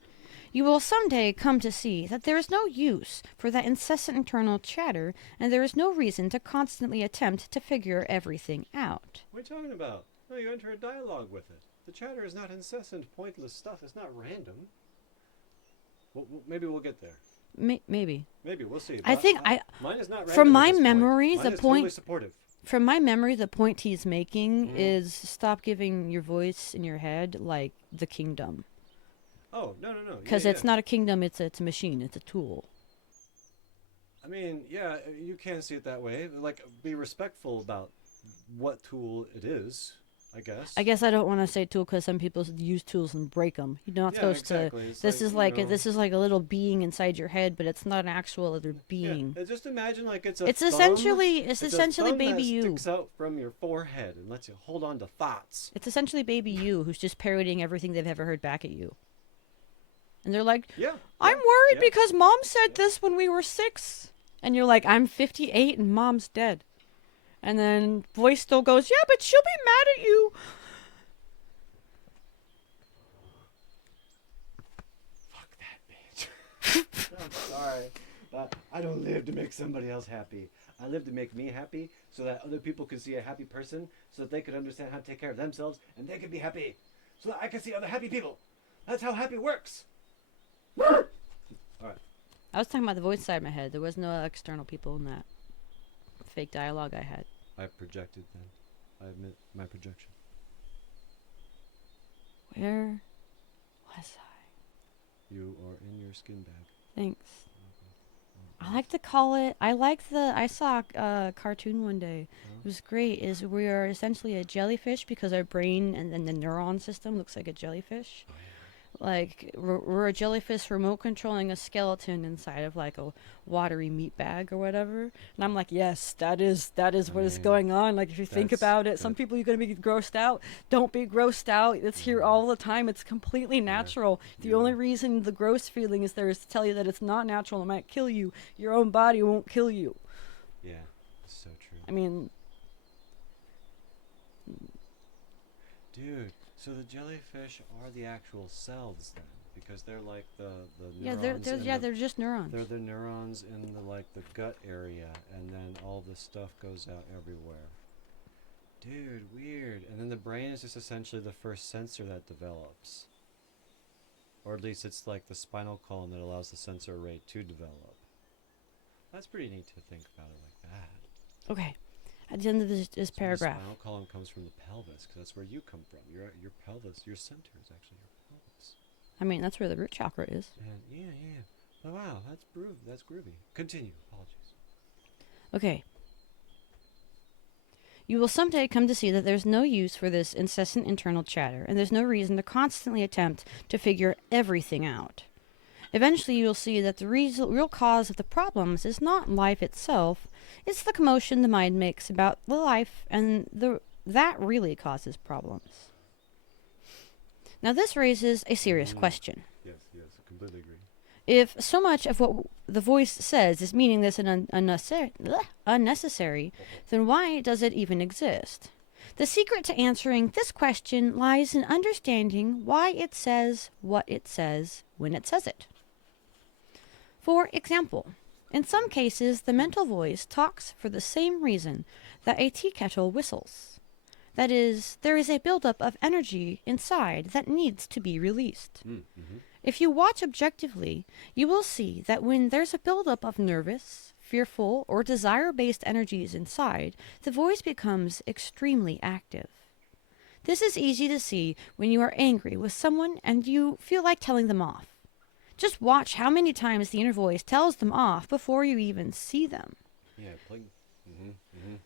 You will someday come to see that there is no use for that incessant internal chatter, and there is no reason to constantly attempt to figure everything out. What are you talking about? No, you enter a dialogue with it. The chatter is not incessant, pointless stuff. It's not random. Well, maybe we'll get there. Maybe. Maybe, we'll see. I think mine is not random. From my at this memory, point. the Mine is point. Totally supportive. From my memory, the point he's making is stop giving your voice in your head like the kingdom. Oh, no. Because it's not a kingdom, it's a machine, it's a tool. I mean, yeah, you can see it that way. Like, be respectful about what tool it is, I guess. I guess I don't want to say tool because some people use tools and break them. You're not supposed exactly. to. It's This is this is like a little being inside your head, but it's not an actual other being. Yeah, just imagine like it's a It's thumb. essentially It's a essentially thumb baby that you. sticks out from your forehead and lets you hold on to thoughts. It's essentially baby you who's just parroting everything they've ever heard back at you. And they're like, I'm worried because mom said this when we were 6. And you're like, I'm 58 and mom's dead. And then voice still goes, yeah, but she'll be mad at you. Fuck that bitch. I'm sorry. But I don't live to make somebody else happy. I live to make me happy so that other people can see a happy person so that they can understand how to take care of themselves and they can be happy. So that I can see other happy people. That's how happy works. All right. I was talking about the voice side of my head. There was no external people in that fake dialogue I had. I projected then. I admit my projection. Where was I? You are in your skin bag. Thanks. Okay. I like to call it. I saw a cartoon one day. Huh? It was great. Is we are essentially a jellyfish because our brain and then the neuron system looks like a jellyfish. Oh, yeah. Like we're a jellyfish remote controlling a skeleton inside of like a watery meat bag or whatever. And I'm like, yes, that is what is going on. Like if you think that's- about it, some people you're gonna be grossed out. Don't be grossed out. It's here all the time. It's completely natural. The only reason the gross feeling is there is to tell you that it's not natural. It might kill you. Your own body won't kill you. Yeah, it's so true. I mean, Dude, so the jellyfish are the actual cells then, because they're like the yeah, neurons. they're just neurons. They're the neurons in the like the gut area, and then all this stuff goes out everywhere. Dude, weird. And then the brain is just essentially the first sensor that develops, or at least it's like the spinal column that allows the sensor array to develop. That's pretty neat to think about it like that. Okay. At the end of this So paragraph. the spinal column comes from the pelvis, because that's where you come from. Your pelvis, your center is actually your pelvis. I mean, that's where the root chakra is. And yeah. Oh wow, that's groovy. Continue. Apologies. Okay. You will someday come to see that there's no use for this incessant internal chatter, and there's no reason to constantly attempt to figure everything out. Eventually, you'll see that the real cause of the problems is not life itself, it's the commotion the mind makes about the life, and that really causes problems. Now, this raises a serious question. Yes, I completely agree. If so much of what the voice says is meaningless and unnecessary, then why does it even exist? The secret to answering this question lies in understanding why it says what it says when it says it. For example, in some cases, the mental voice talks for the same reason that a tea kettle whistles. That is, there is a buildup of energy inside that needs to be released. Mm-hmm. If you watch objectively, you will see that when there's a buildup of nervous, fearful, or desire-based energies inside, the voice becomes extremely active. This is easy to see when you are angry with someone and you feel like telling them off. Just watch how many times the inner voice tells them off before you even see them. Yeah,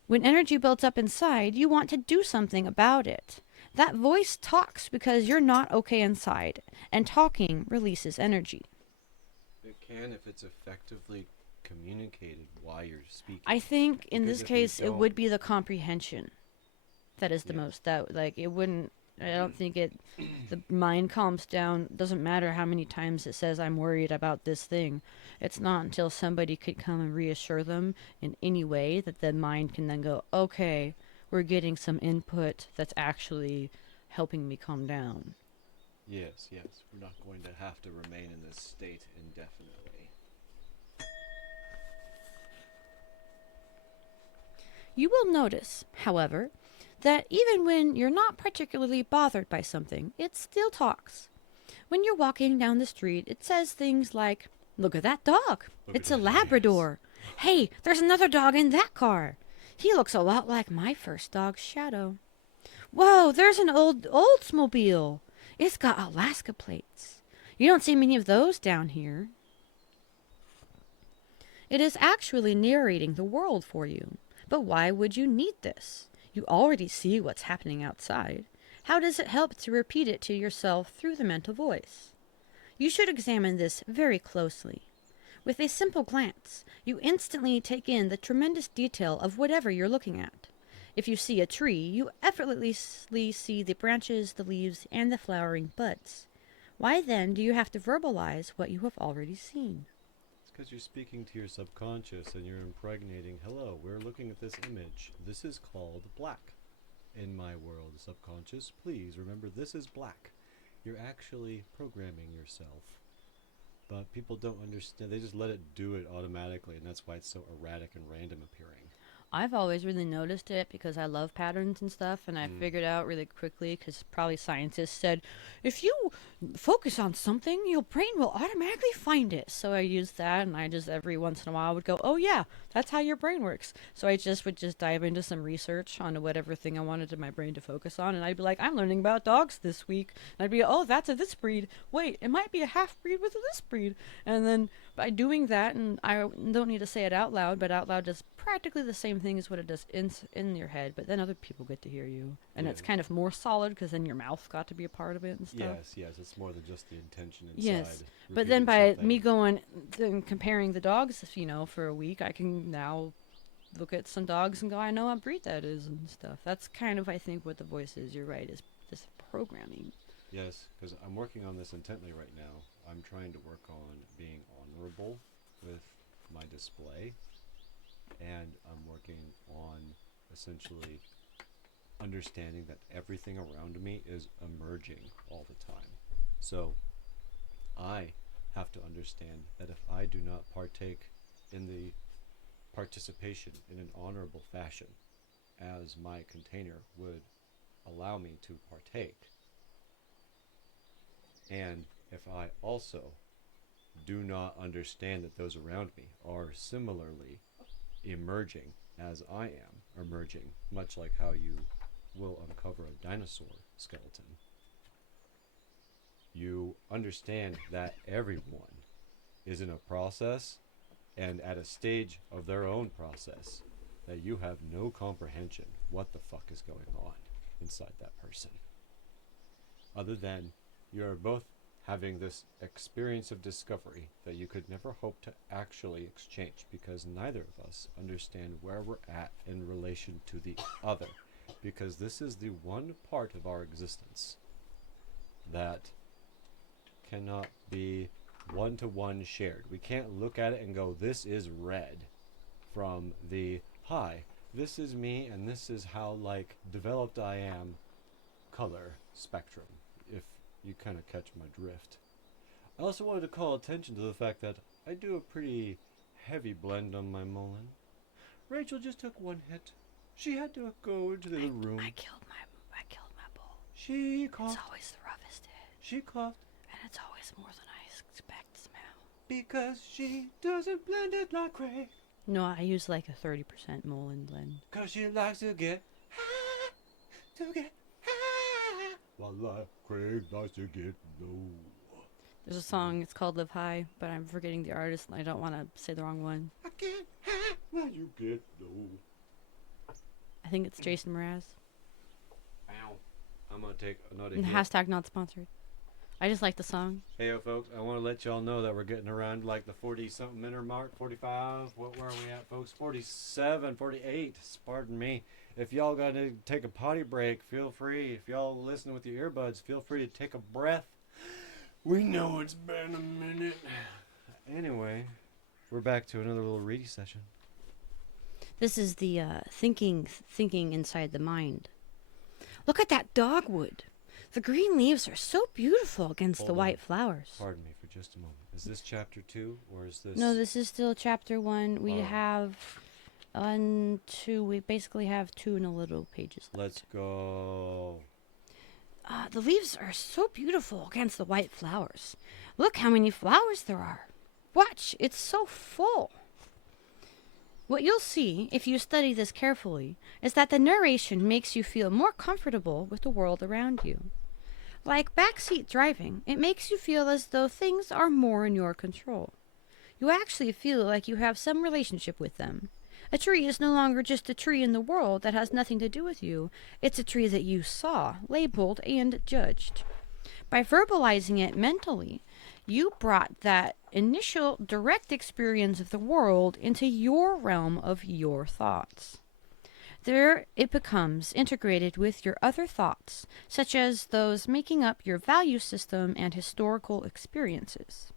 When energy builds up inside, you want to do something about it. That voice talks because you're not okay inside, and talking releases energy. It can if it's effectively communicated while you're speaking. I think in Because this if you case, it don't- would be the comprehension that is the Yeah. most, that, like, it wouldn't, I don't think the mind calms down. Doesn't matter how many times it says, I'm worried about this thing. It's not until somebody could come and reassure them in any way that the mind can then go, okay, we're getting some input that's actually helping me calm down. Yes. We're not going to have to remain in this state indefinitely. You will notice, however, that even when you're not particularly bothered by something, it still talks. When you're walking down the street, it says things like, look at that dog. It's a Labrador. Hey, there's another dog in that car. He looks a lot like my first dog's shadow. Whoa, there's an old Oldsmobile. It's got Alaska plates. You don't see many of those down here. It is actually narrating the world for you. But why would you need this? You already see what's happening outside. How does it help to repeat it to yourself through the mental voice? You should examine this very closely. With a simple glance, you instantly take in the tremendous detail of whatever you're looking at. If you see a tree, you effortlessly see the branches, the leaves, and the flowering buds. Why then do you have to verbalize what you have already seen? It's because you're speaking to your subconscious and you're impregnating, hello, we're looking at this image. This is called black. In my world, subconscious, please remember this is black. You're actually programming yourself. But people don't understand. They just let it do it automatically, and that's why it's so erratic and random appearing. I've always really noticed it because I love patterns and stuff, and I figured out really quickly because probably scientists said, if you focus on something, your brain will automatically find it. So I used that, and I just every once in a while would go, oh yeah, that's how your brain works. So I just would just dive into some research on whatever thing I wanted my brain to focus on, and I'd be like, I'm learning about dogs this week. And I'd be, oh, that's a this breed. Wait, it might be a half breed with a this breed. And then by doing that, and I don't need to say it out loud, but out loud does practically the same thing as what it does in your head, but then other people get to hear you, and it's kind of more solid because then your mouth got to be a part of it and stuff. Yes, it's more than just the intention inside. Yes, but then by me going and comparing the dogs, for a week, I can now look at some dogs and go, I know what breed that is and stuff. That's kind of, I think, what the voice is. You're right, is this programming. Yes, because I'm working on this intently right now. I'm trying to work on being honorable with my display, and I'm working on essentially understanding that everything around me is emerging all the time. So I have to understand that if I do not partake in the participation in an honorable fashion as my container would allow me to partake, and if I also do not understand that those around me are similarly emerging as I am emerging, much like how you will uncover a dinosaur skeleton, you understand that everyone is in a process and at a stage of their own process that you have no comprehension what the fuck is going on inside that person, other than you are both having this experience of discovery that you could never hope to actually exchange, because neither of us understand where we're at in relation to the other, because this is the one part of our existence that cannot be one-to-one shared. We can't look at it and go, this is red, from the, hi, this is me and this is how developed I am color spectrum, if you kind of catch my drift. I also wanted to call attention to the fact that I do a pretty heavy blend on my Mullen. Rachel just took one hit. She had to go into the other room. I killed my bull. She coughed. It's always the roughest hit. She coughed. And it's always more than I expect to smell. Because she doesn't blend it like Craig. No, I use a 30% Mullen blend. Cause she likes to get high, while like Craig likes to get low. There's a song, it's called Live High, but I'm forgetting the artist and I don't want to say the wrong one. I get high while you get low. I think it's Jason Mraz. Ow. I'm gonna take another And hit. hashtag not sponsored. I just like the song. Hey, yo, folks, I want to let y'all know that we're getting around the 40-something minute mark, 45. What were we at, folks? 47, 48. Pardon me. If y'all got to take a potty break, feel free. If y'all listening with your earbuds, feel free to take a breath. We know it's been a minute. Anyway, we're back to another little reading session. This is the thinking inside the mind. Look at that dogwood. The green leaves are so beautiful against the white flowers. Pardon me for just a moment. Is this chapter 2 or is this... No, this is still chapter 1. We have 2. We basically have 2 and a little pages left. Let's go. The leaves are so beautiful against the white flowers. Look how many flowers there are. Watch, it's so full. What you'll see, if you study this carefully, is that the narration makes you feel more comfortable with the world around you. Like backseat driving, it makes you feel as though things are more in your control. You actually feel like you have some relationship with them. A tree is no longer just a tree in the world that has nothing to do with you. It's a tree that you saw, labeled, and judged. By verbalizing it mentally, you brought that initial direct experience of the world into your realm of your thoughts. There it becomes integrated with your other thoughts, such as those making up your value system and historical experiences.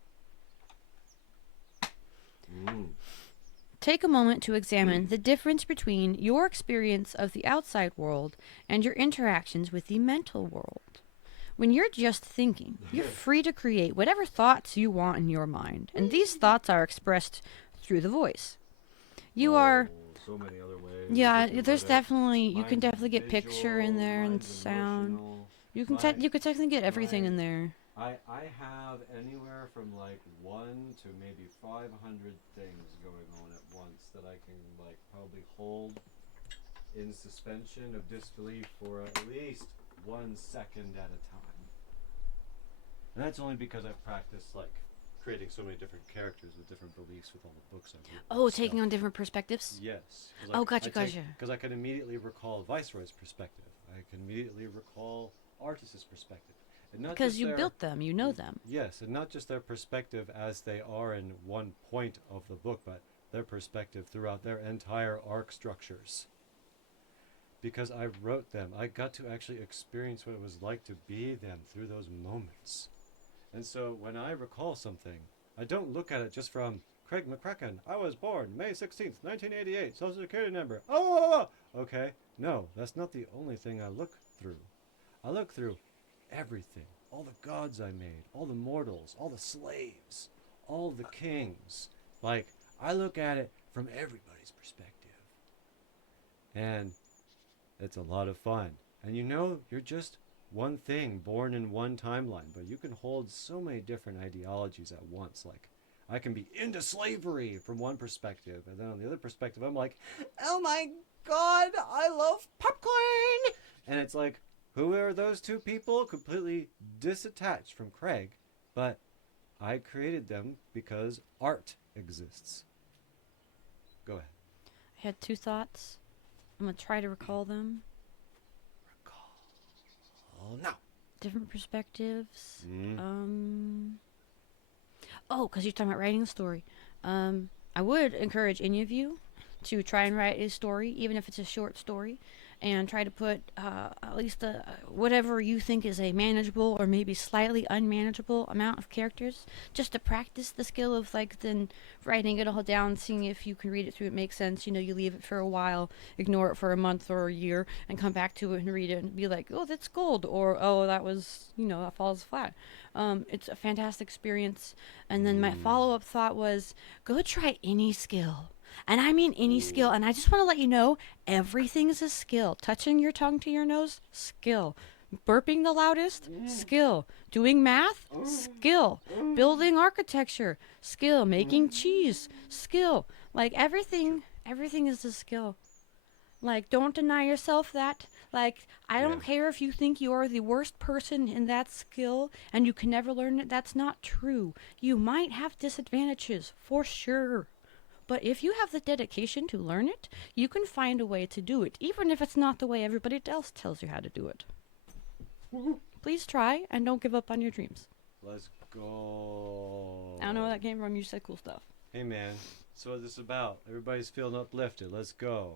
Take a moment to examine the difference between your experience of the outside world and your interactions with the mental world. When you're just thinking, you're free to create whatever thoughts you want in your mind, and these thoughts are expressed through the voice. You are so many other ways. Yeah, You can there's let it. definitely you can Mine's definitely get picture in visual, there and mine's sound. emotional. You can My you could technically get everything my in there. I have anywhere from like 1 to maybe 500 things going on at once that I can like probably hold in suspension of disbelief for at least 1 second at a time. And that's only because I've practiced like creating so many different characters with different beliefs with all the books I've written. Oh, taking on different perspectives. Yes. Oh, gotcha, gotcha. Because I can immediately recall Viceroy's perspective. I can immediately recall Artis's perspective. And not Because just you their, built them, you know them. Yes, and not just their perspective as they are in one point of the book, but their perspective throughout their entire arc structures. Because I wrote them, I got to actually experience what it was like to be them through those moments. And so when I recall something, I don't look at it just from Craig McCracken. I was born May 16th, 1988, Social Security number. Oh, okay. No, that's not the only thing I look through. I look through everything. All the gods I made, all the mortals, all the slaves, all the kings. Like, I look at it from everybody's perspective. And it's a lot of fun. And you know, you're just one thing born in one timeline, but you can hold so many different ideologies at once. Like, I can be into slavery from one perspective, and then on the other perspective, I'm like, oh my god, I love popcorn! And it's like, who are those two people? Completely disattached from Craig, but I created them because art exists. Go ahead. I had two thoughts. I'm gonna try to recall them. Oh, no. Different perspectives. Mm. Oh, because you're talking about writing a story. I would encourage any of you to try and write a story, even if it's a short story, and try to put at least whatever you think is a manageable or maybe slightly unmanageable amount of characters, just to practice the skill of like then writing it all down, seeing if you can read it through, it makes sense. You know, you leave it for a while, ignore it for a month or a year, and come back to it and read it and be like, oh, that's gold, or oh, that was, that falls flat. It's a fantastic experience. And then my follow-up thought was, go try any skill. And I mean any skill. And I just want to let you know, everything is a skill. Touching your tongue to your nose, skill. Burping the loudest, skill. Doing math, skill. Building architecture, skill. Making cheese, skill. Like everything is a skill. Like, don't deny yourself that. Like, I don't care if you think you are the worst person in that skill and you can never learn it. That's not true. You might have disadvantages, for sure. But if you have the dedication to learn it, you can find a way to do it, even if it's not the way everybody else tells you how to do it. Please try and don't give up on your dreams. Let's go. I don't know where that came from. You said cool stuff. Hey, man. So what's this about? Everybody's feeling uplifted. Let's go.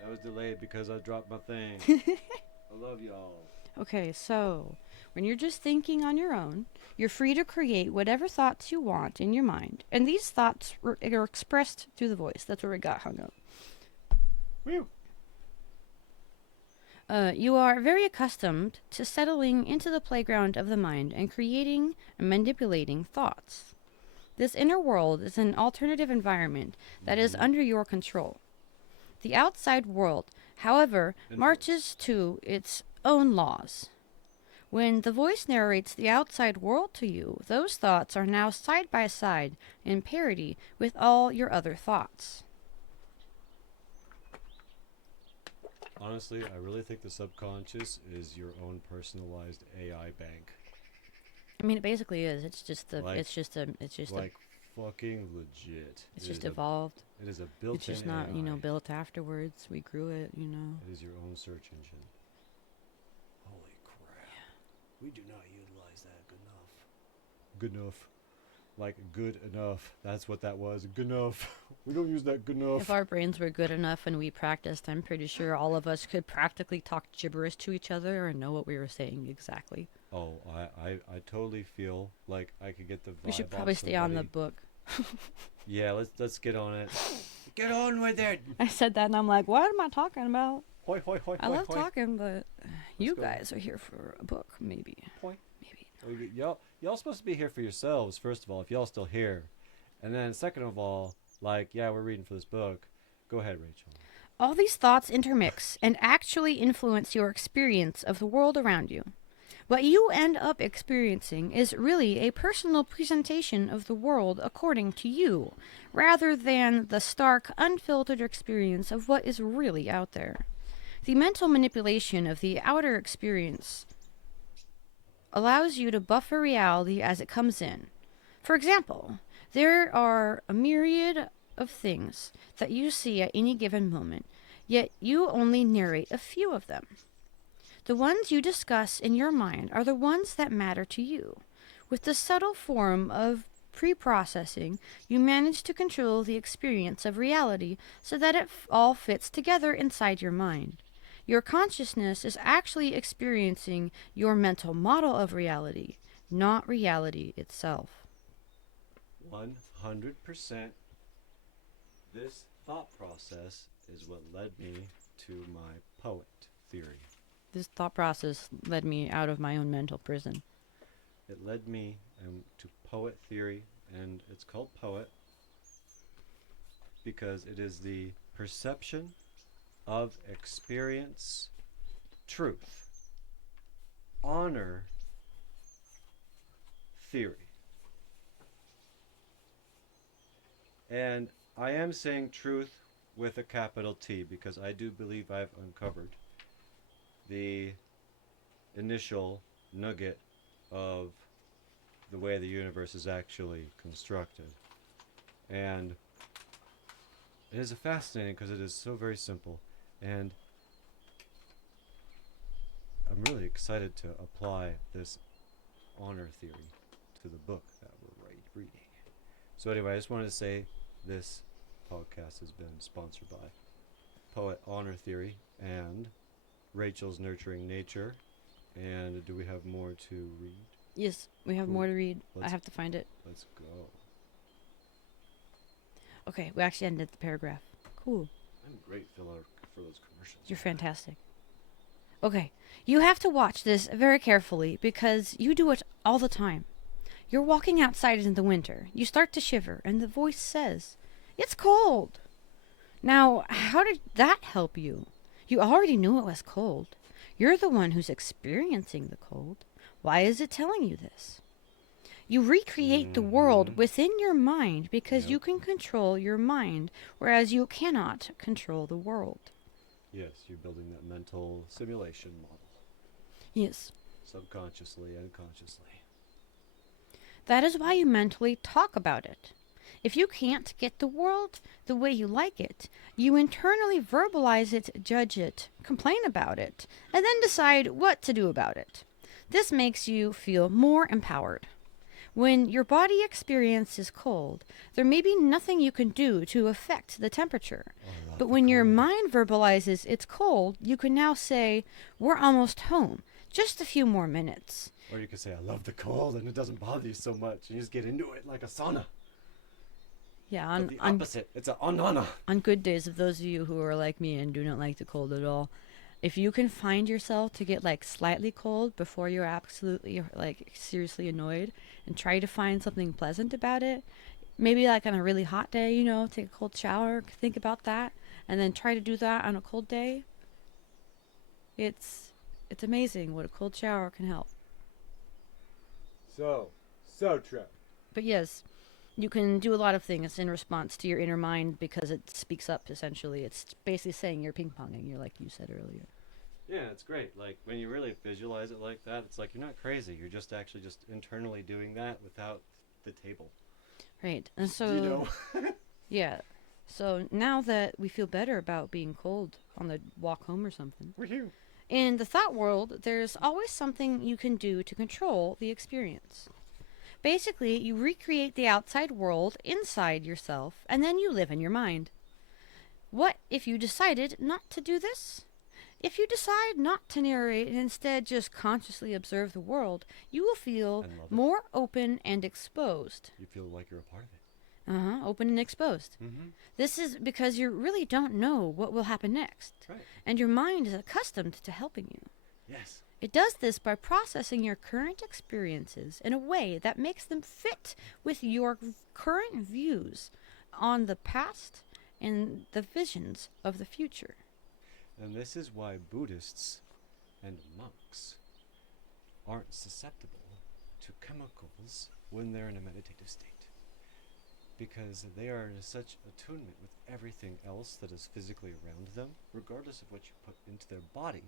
That was delayed because I dropped my thing. I love y'all. Okay, so when you're just thinking on your own, you're free to create whatever thoughts you want in your mind. And these thoughts are expressed through the voice. That's where we got hung up. Whew. You are very accustomed to settling into the playground of the mind and creating and manipulating thoughts. This inner world is an alternative environment that is under your control. The outside world, however, marches to its own laws. When the voice narrates the outside world to you, those thoughts are now side by side in parity with all your other thoughts. Honestly, I really think the subconscious is your own personalized AI bank. I mean, it basically is. It's just like fucking legit. It's just evolved. It is a built-in It's just AI. not, built afterwards. We grew it, It is your own search engine. Holy crap. Yeah. We do not utilize that good enough. Like, good enough. That's what that was. Good enough. We don't use that good enough. If our brains were good enough and we practiced, I'm pretty sure all of us could practically talk gibberish to each other and know what we were saying exactly. Oh, I totally feel like I could get the vibe. We should probably stay on the book. Yeah, let's get on it. Get on with it. I said that and I'm like, what am I talking about? Hoi, hoi, hoi, I hoi, love hoi. talking, but you go. guys are here for a book, maybe. Hoi. Maybe. Y'all supposed to be here for yourselves, first of all, if y'all still here. And then second of all, like, yeah, we're reading for this book. Go ahead, Rachel. All these thoughts intermix and actually influence your experience of the world around you. What you end up experiencing is really a personal presentation of the world according to you, rather than the stark, unfiltered experience of what is really out there. The mental manipulation of the outer experience allows you to buffer reality as it comes in. For example, there are a myriad of things that you see at any given moment, yet you only narrate a few of them. The ones you discuss in your mind are the ones that matter to you. With the subtle form of pre-processing, you manage to control the experience of reality so that it all fits together inside your mind. Your consciousness is actually experiencing your mental model of reality, not reality itself. 100%. This thought process is what led me to my poet theory. This thought process led me out of my own mental prison. It led me to poet theory, and it's called poet because it is the perception of experience, truth, honor theory. And I am saying truth with a capital T because I do believe I've uncovered the initial nugget of the way the universe is actually constructed. And it is fascinating because it is so very simple. And I'm really excited to apply this honor theory to the book that we're reading. So anyway, I just wanted to say this podcast has been sponsored by Poet Honor Theory and Rachel's Nurturing Nature. And do we have more to read? Yes, we have Cool. more to read. I Let's- have to find it. Let's go. Okay, we actually ended the paragraph. Cool. I'm great filler for those commercials. You're fantastic. Okay, you have to watch this very carefully because you do it all the time. You're walking outside in the winter. You start to shiver, and the voice says, "It's cold." Now, how did that help you? You already knew it was cold. You're the one who's experiencing the cold. Why is it telling you this? You recreate the world within your mind because you can control your mind, whereas you cannot control the world. Yes, you're building that mental simulation model. Yes. Subconsciously and consciously. That is why you mentally talk about it. If you can't get the world the way you like it, you internally verbalize it, judge it, complain about it, and then decide what to do about it. This makes you feel more empowered. When your body experiences cold, there may be nothing you can do to affect the temperature. But when your mind verbalizes it's cold, you can now say, "We're almost home. Just a few more minutes." Or you could say, "I love the cold," and it doesn't bother you so much. And you just get into it like a sauna. Yeah, But the opposite. It's a onana. on good days of those of you who are like me and do not like the cold at all, if you can find yourself to get like slightly cold before you're absolutely like seriously annoyed and try to find something pleasant about it, maybe like on a really hot day, you know, take a cold shower, think about that, and then try to do that on a cold day. It's amazing what a cold shower can help. So true. But yes, you can do a lot of things in response to your inner mind because it speaks up, essentially. It's basically saying you're ping-ponging, you're like you said earlier. Yeah, it's great. Like, when you really visualize it like that, it's like you're not crazy. You're just actually just internally doing that without the table. Right. And so, You know? yeah. So now that we feel better about being cold on the walk home or something, Woohoo. in the thought world, there's always something you can do to control the experience. Basically, you recreate the outside world inside yourself, and then you live in your mind. What if you decided not to do this? If you decide not to narrate and instead just consciously observe the world, you will feel And love it. more open and exposed. You feel like you're a part of it. Open and exposed. Mm-hmm. This is because you really don't know what will happen next, Right. and your mind is accustomed to helping you. Yes. It does this by processing your current experiences in a way that makes them fit with your current views on the past and the visions of the future. And this is why Buddhists and monks aren't susceptible to chemicals when they're in a meditative state. Because they are in such attunement with everything else that is physically around them, regardless of what you put into their body,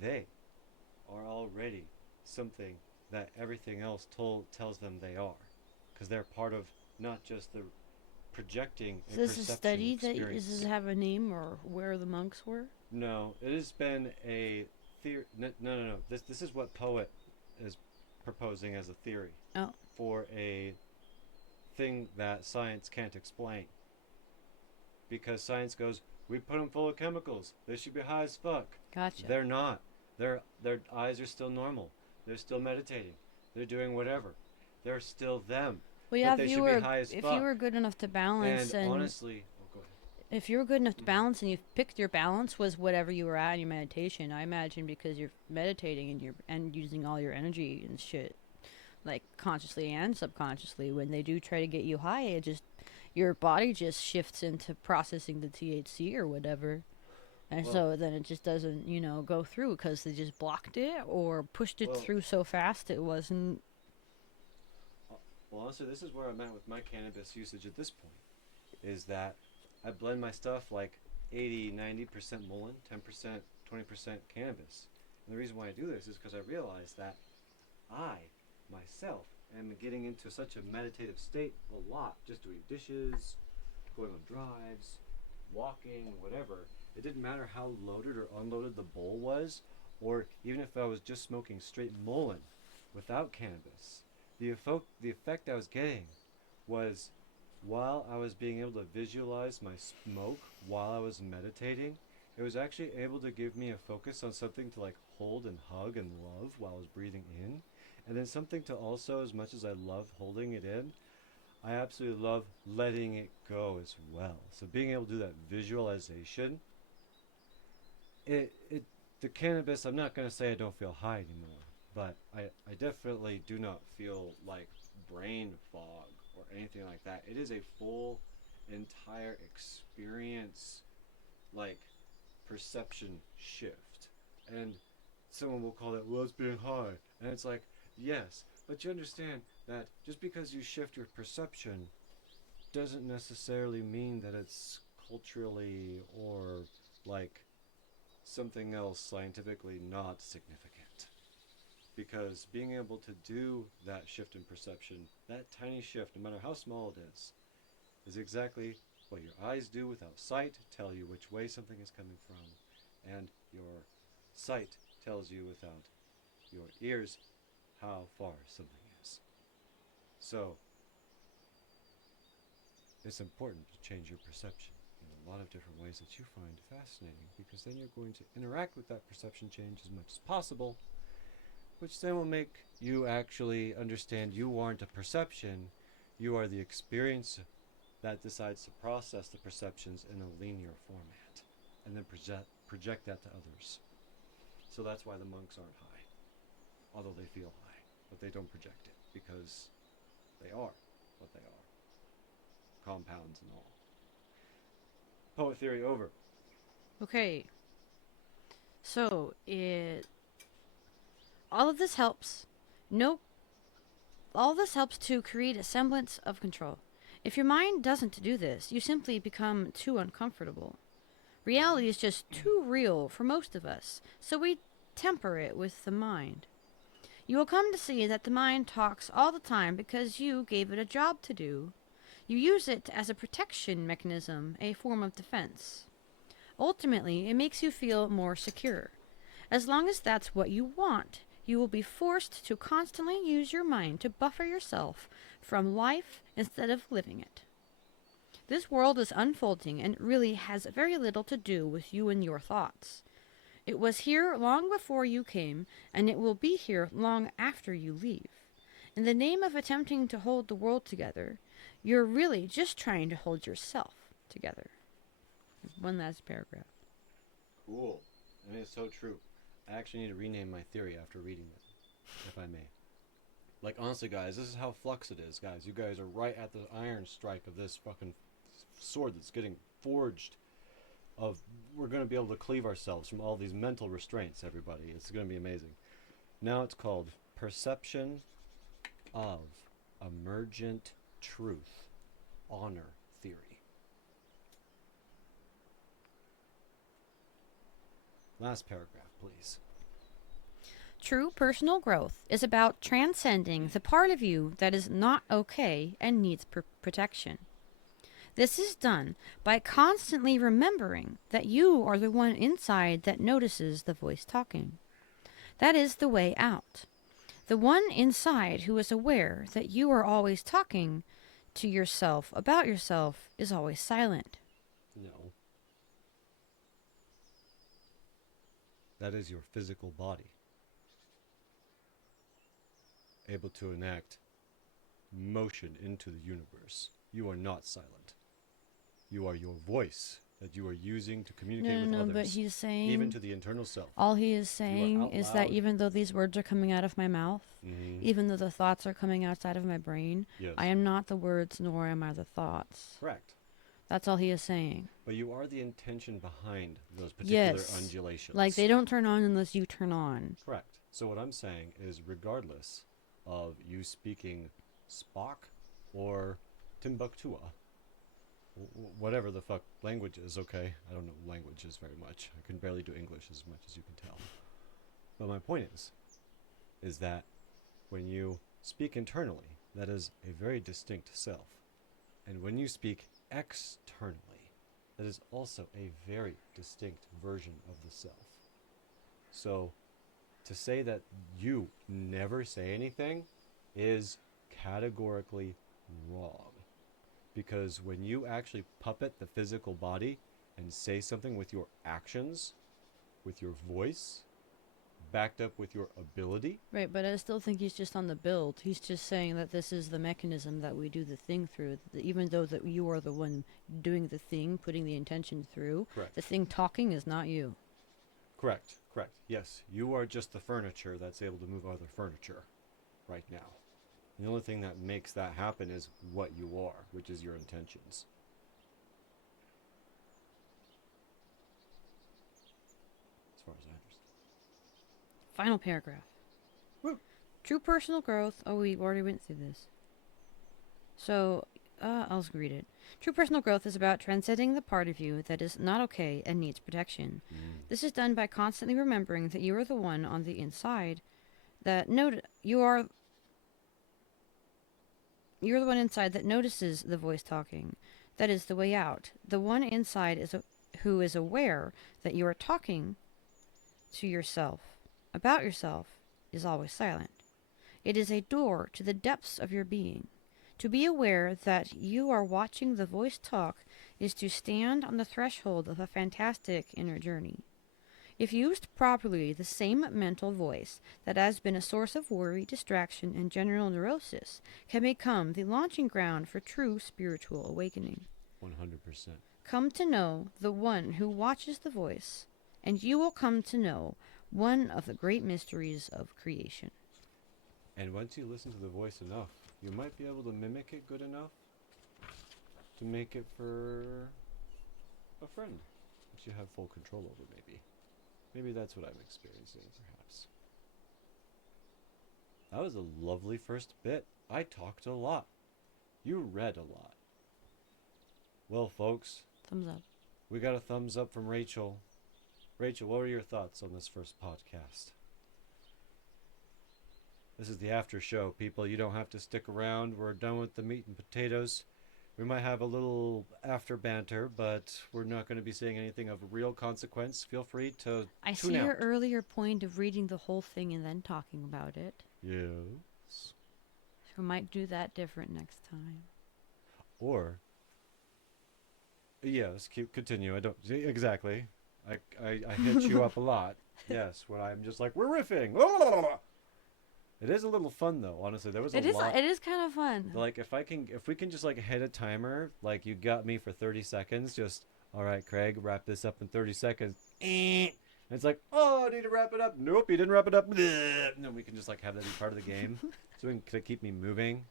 they are already something that everything else tells them they are. Because they're part of not just the projecting Is a this a perception study that experience. does this have a name or where the monks were? No, it has been a theory. No. This is what Poet is proposing as a theory Oh, for a thing that science can't explain. Because science goes, we put them full of chemicals. They should be high as fuck. gotcha. They're not. Their eyes are still normal. They're still meditating. They're doing whatever. They're still them. Well, yeah, But they should be high as if fuck. you were good enough to balance, And and honestly, oh, go ahead. if you were good enough to balance, and you picked your balance was whatever you were at in your meditation, I imagine because you're meditating and you're using all your energy and shit, like consciously and subconsciously. When they do try to get you high, it just your body just shifts into processing the THC or whatever. And Well, so then it just doesn't, go through because they just blocked it or pushed it through so fast it wasn't. Well, honestly, this is where I'm at with my cannabis usage at this point. Is that I blend my stuff like 80-90% mullein, 10%, 20% cannabis. And the reason why I do this is because I realize that I, myself, am getting into such a meditative state a lot, just doing dishes, going on drives, walking, whatever. It didn't matter how loaded or unloaded the bowl was, or even if I was just smoking straight mullein without cannabis. The effect I was getting was while I was being able to visualize my smoke while I was meditating, it was actually able to give me a focus on something to like hold and hug and love while I was breathing in. And then something to also, as much as I love holding it in, I absolutely love letting it go as well. So being able to do that visualization, it the cannabis, I'm not going to say I don't feel high anymore, but I definitely do not feel like brain fog or anything like that. It is a full entire experience, like perception shift. And someone will call it, well, it's being high. And it's like, yes, but you understand that just because you shift your perception doesn't necessarily mean that it's culturally or like something else scientifically not significant. Because being able to do that shift in perception, that tiny shift, no matter how small it is exactly what your eyes do without sight, tell you which way something is coming from, and your sight tells you without your ears how far something is. So, it's important to change your perception in a lot of different ways that you find fascinating, because then you're going to interact with that perception change as much as possible, which then will make you actually understand you aren't a perception, you are the experience that decides to process the perceptions in a linear format, and then project that to others. So that's why the monks aren't high, although they feel high, but they don't project it, because they are what they are. Compounds and all. Poet theory over. Okay. So all of this helps. No, all this helps to create a semblance of control. If your mind doesn't do this, you simply become too uncomfortable. Reality is just too real for most of us, so we temper it with the mind. You will come to see that the mind talks all the time because you gave it a job to do. You use it as a protection mechanism, a form of defense. Ultimately, it makes you feel more secure. As long as that's what you want, you will be forced to constantly use your mind to buffer yourself from life instead of living it. This world is unfolding and really has very little to do with you and your thoughts. It was here long before you came, and it will be here long after you leave. In the name of attempting to hold the world together, you're really just trying to hold yourself together. One last paragraph. Cool. And it's so true. I actually need to rename my theory after reading it, if I may. Like, honestly, guys, this is how flux it is, guys. You guys are right at the iron strike of this fucking sword that's getting forged. We're going to be able to cleave ourselves from all these mental restraints, everybody. It's going to be amazing. Now it's called Perception of Emergent Truth. Honor Theory. Last paragraph, please. True personal growth is about transcending the part of you that is not okay and needs protection. This is done by constantly remembering that you are the one inside that notices the voice talking. That is the way out. The one inside who is aware that you are always talking to yourself about yourself is always silent. No. That is your physical body, able to enact motion into the universe. You are not silent. You are your voice that you are using to communicate with others. But he's saying, even to the internal self. All he is saying is that even though these words are coming out of my mouth, even though the thoughts are coming outside of my brain, yes. I am not the words, nor am I the thoughts. Correct. That's all he is saying. But you are the intention behind those particular undulations. Like, they don't turn on unless you turn on. Correct. So what I'm saying is, regardless of you speaking Spock or Timbuktua, whatever the fuck language is, okay? I don't know languages very much. I can barely do English as much as you can tell. But my point is that when you speak internally, that is a very distinct self. And when you speak externally, that is also a very distinct version of the self. So to say that you never say anything is categorically wrong. Because when you actually puppet the physical body and say something with your actions, with your voice, backed up with your ability. Right, but I still think he's just on the build. He's just saying that this is the mechanism that we do the thing through. Even though that you are the one doing the thing, putting the intention through, correct. The thing talking is not you. Correct, correct. Yes, you are just the furniture that's able to move other furniture right now. The only thing that makes that happen is what you are, which is your intentions. As far as I understand. Final paragraph. Woo. True personal growth. Oh, we already went through this. So, I'll just read it. True personal growth is about transcending the part of you that is not okay and needs protection. This is done by constantly remembering that you are the one on the inside that You're the one inside that notices the voice talking. That is the way out. The one inside who is aware that you are talking to yourself about yourself is always silent. It is a door to the depths of your being. To be aware that you are watching the voice talk is to stand on the threshold of a fantastic inner journey. If used properly, the same mental voice that has been a source of worry, distraction, and general neurosis can become the launching ground for true spiritual awakening. 100%. Come to know the one who watches the voice, and you will come to know one of the great mysteries of creation. And once you listen to the voice enough, you might be able to mimic it good enough to make it for a friend, which you have full control over, maybe. Maybe that's what I'm experiencing, perhaps. That was a lovely first bit. I talked a lot. You read a lot. Well, folks. Thumbs up. We got a thumbs up from Rachel. Rachel, what were your thoughts on this first podcast? This is the after show, people. You don't have to stick around. We're done with the meat and potatoes. We might have a little after banter, but we're not going to be saying anything of real consequence. Feel free to I tune see out. your earlier point of reading the whole thing and then talking about it. Yes. We might do that different next time. Or, yes, continue. I don't exactly. I hit you up a lot. Yes, when I'm just like, we're riffing. It is a little fun though, honestly. There was a lot. It is kind of fun. Like if we can just like hit a timer, like you got me for 30 seconds, just all right, Craig, wrap this up in 30 seconds. And And it's like, oh, I need to wrap it up. Nope, you didn't wrap it up. Bleh. And then we can just like have that be part of the game, so we can keep me moving.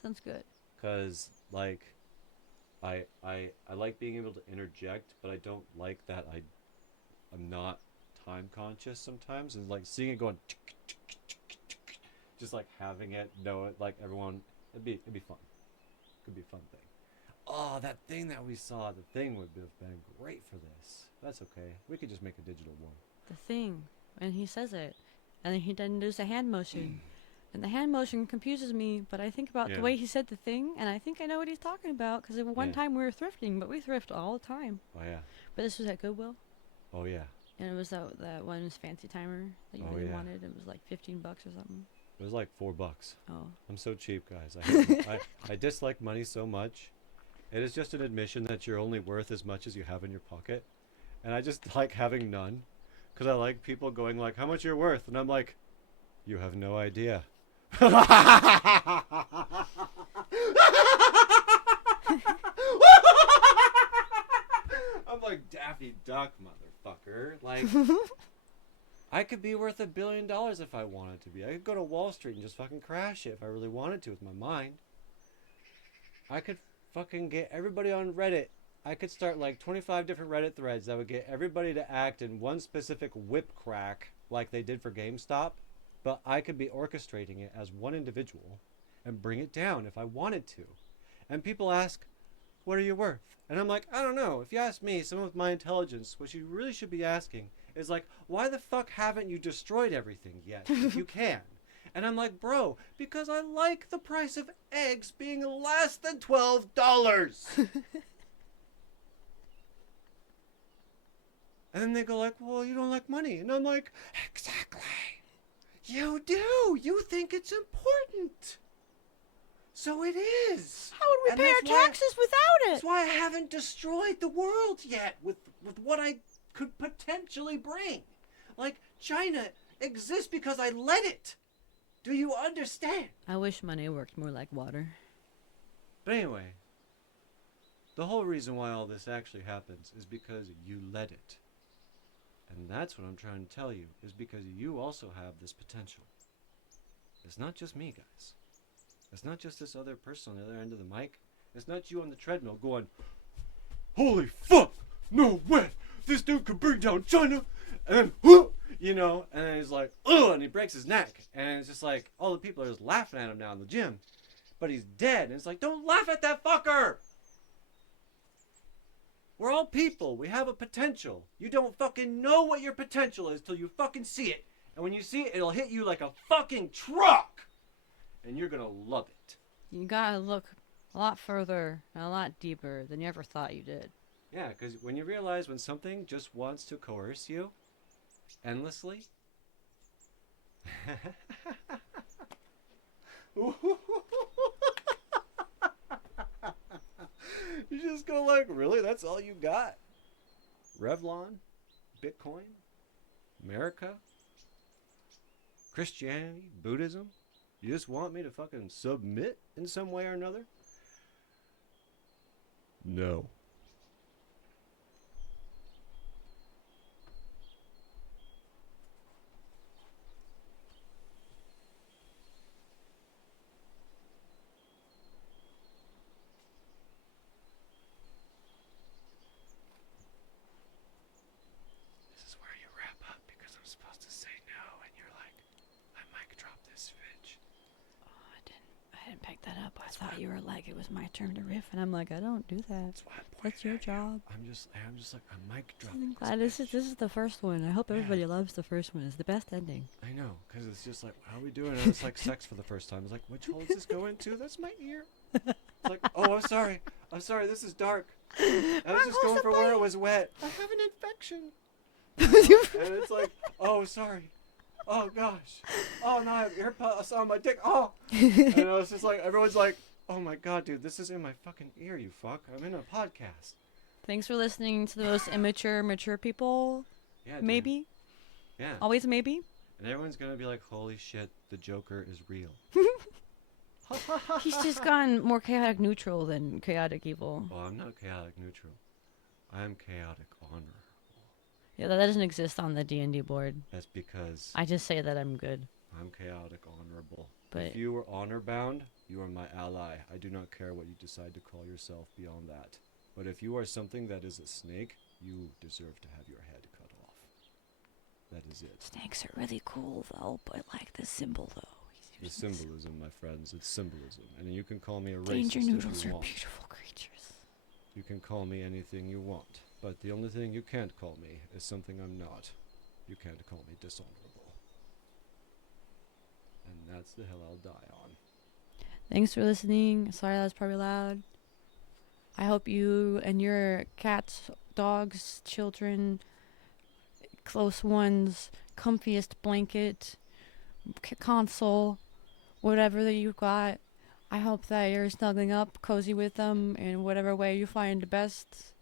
Sounds good. Cause like, I like being able to interject, but I don't like that I'm not time conscious sometimes, and like seeing it going, just like having it know it like everyone. It'd be fun. Could be a fun thing. Oh, that thing that we saw, the thing would have been great for this. That's okay. We could just make a digital one. The thing. And he says it. And then he then does a hand motion. And the hand motion confuses me, but I think about the way he said the thing, and I think I know what he's talking about, because one time we were thrifting, but we thrift all the time. Oh, yeah. But this was at Goodwill. Oh, yeah. And it was that one fancy timer that you really wanted. It was like $15 or something. It was like $4. Oh. I'm so cheap, guys. I dislike money so much. It is just an admission that you're only worth as much as you have in your pocket. And I just like having none. Because I like people going like, how much you're worth? And I'm like, you have no idea. I'm like, Daffy Duck, motherfucker. Like, I could be worth $1 billion if I wanted to be. I could go to Wall Street and just fucking crash it if I really wanted to with my mind. I could fucking get everybody on Reddit. I could start like 25 different Reddit threads that would get everybody to act in one specific whip crack like they did for GameStop. But I could be orchestrating it as one individual and bring it down if I wanted to. And people ask, what are you worth? And I'm like, I don't know. If you ask me, someone with my intelligence, what you really should be asking is like, why the fuck haven't you destroyed everything yet if you can? And I'm like, bro, because I like the price of eggs being less than $12. And then they go like, well, you don't like money. And I'm like, exactly. You do. You think it's important. So it is. How would we pay our taxes without it? That's why I haven't destroyed the world yet with what I could potentially bring. Like, China exists because I let it. Do you understand? I wish money worked more like water. But anyway, the whole reason why all this actually happens is because you let it. And that's what I'm trying to tell you, is because you also have this potential. It's not just me, guys. It's not just this other person on the other end of the mic. It's not you on the treadmill going, holy fuck, no way, this dude could bring down China. And then, whoo, you know, and then he's like, ugh, and he breaks his neck. And it's just like, all the people are just laughing at him now in the gym. But he's dead. And it's like, don't laugh at that fucker. We're all people. We have a potential. You don't fucking know what your potential is till you fucking see it. And when you see it, it'll hit you like a fucking truck. And you're gonna love it. You gotta look a lot further and a lot deeper than you ever thought you did. Yeah, because when you realize when something just wants to coerce you endlessly. You just go like, really? That's all you got? Revlon? Bitcoin? America? Christianity? Buddhism? You just want me to fucking submit in some way or another? No. I thought you were like, it was my turn to riff, and I'm like, I don't do that. That's your job. I'm just like, I mic drop. I'm glad this is the first one. I hope everybody loves the first one. It's the best ending. I know, because it's just like, how are we doing? And it's like sex for the first time. It's like, which hole does this go into? That's my ear. It's like, oh, I'm sorry. This is dark. I was just going for where it was wet. I have an infection. And it's like, oh, sorry. Oh, gosh. Oh, no, I have earpods on my dick. Oh. And I was just like, everyone's like, oh, my God, dude, this is in my fucking ear, you fuck. I'm in a podcast. Thanks for listening to the most immature, mature people. Yeah, dude. Maybe. Yeah. Always maybe. And everyone's going to be like, holy shit, the Joker is real. He's just gone more chaotic neutral than chaotic evil. Well, I'm not chaotic neutral. I am chaotic honorable. Yeah, that doesn't exist on the D&D board. That's because I just say that I'm good. I'm chaotic honorable. But If you are honor bound, you are my ally. I do not care what you decide to call yourself beyond that. But if you are something that is a snake, you deserve to have your head cut off. That is it. snakes are really cool, though. But like the symbol, though. The symbolism, my friends. It's symbolism. And you can call me a racist Danger noodles if you are want. beautiful creatures. You can call me anything you want. But the only thing you can't call me is something I'm not. You can't call me dishonorable. And that's the hill I'll die on. Thanks for listening. Sorry that was probably loud. I hope you and your cats, dogs, children, close ones, comfiest blanket, console, whatever that you've got. I hope that you're snuggling up, cozy with them in whatever way you find best.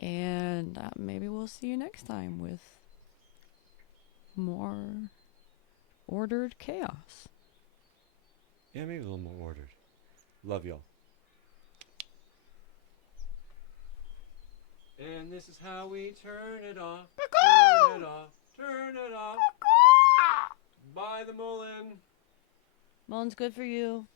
And maybe we'll see you next time with more ordered chaos. Yeah, maybe a little more ordered. Love y'all. And this is how we turn it off. Turn it off. Turn it off. Bye, the Mullen. Mullen's good for you.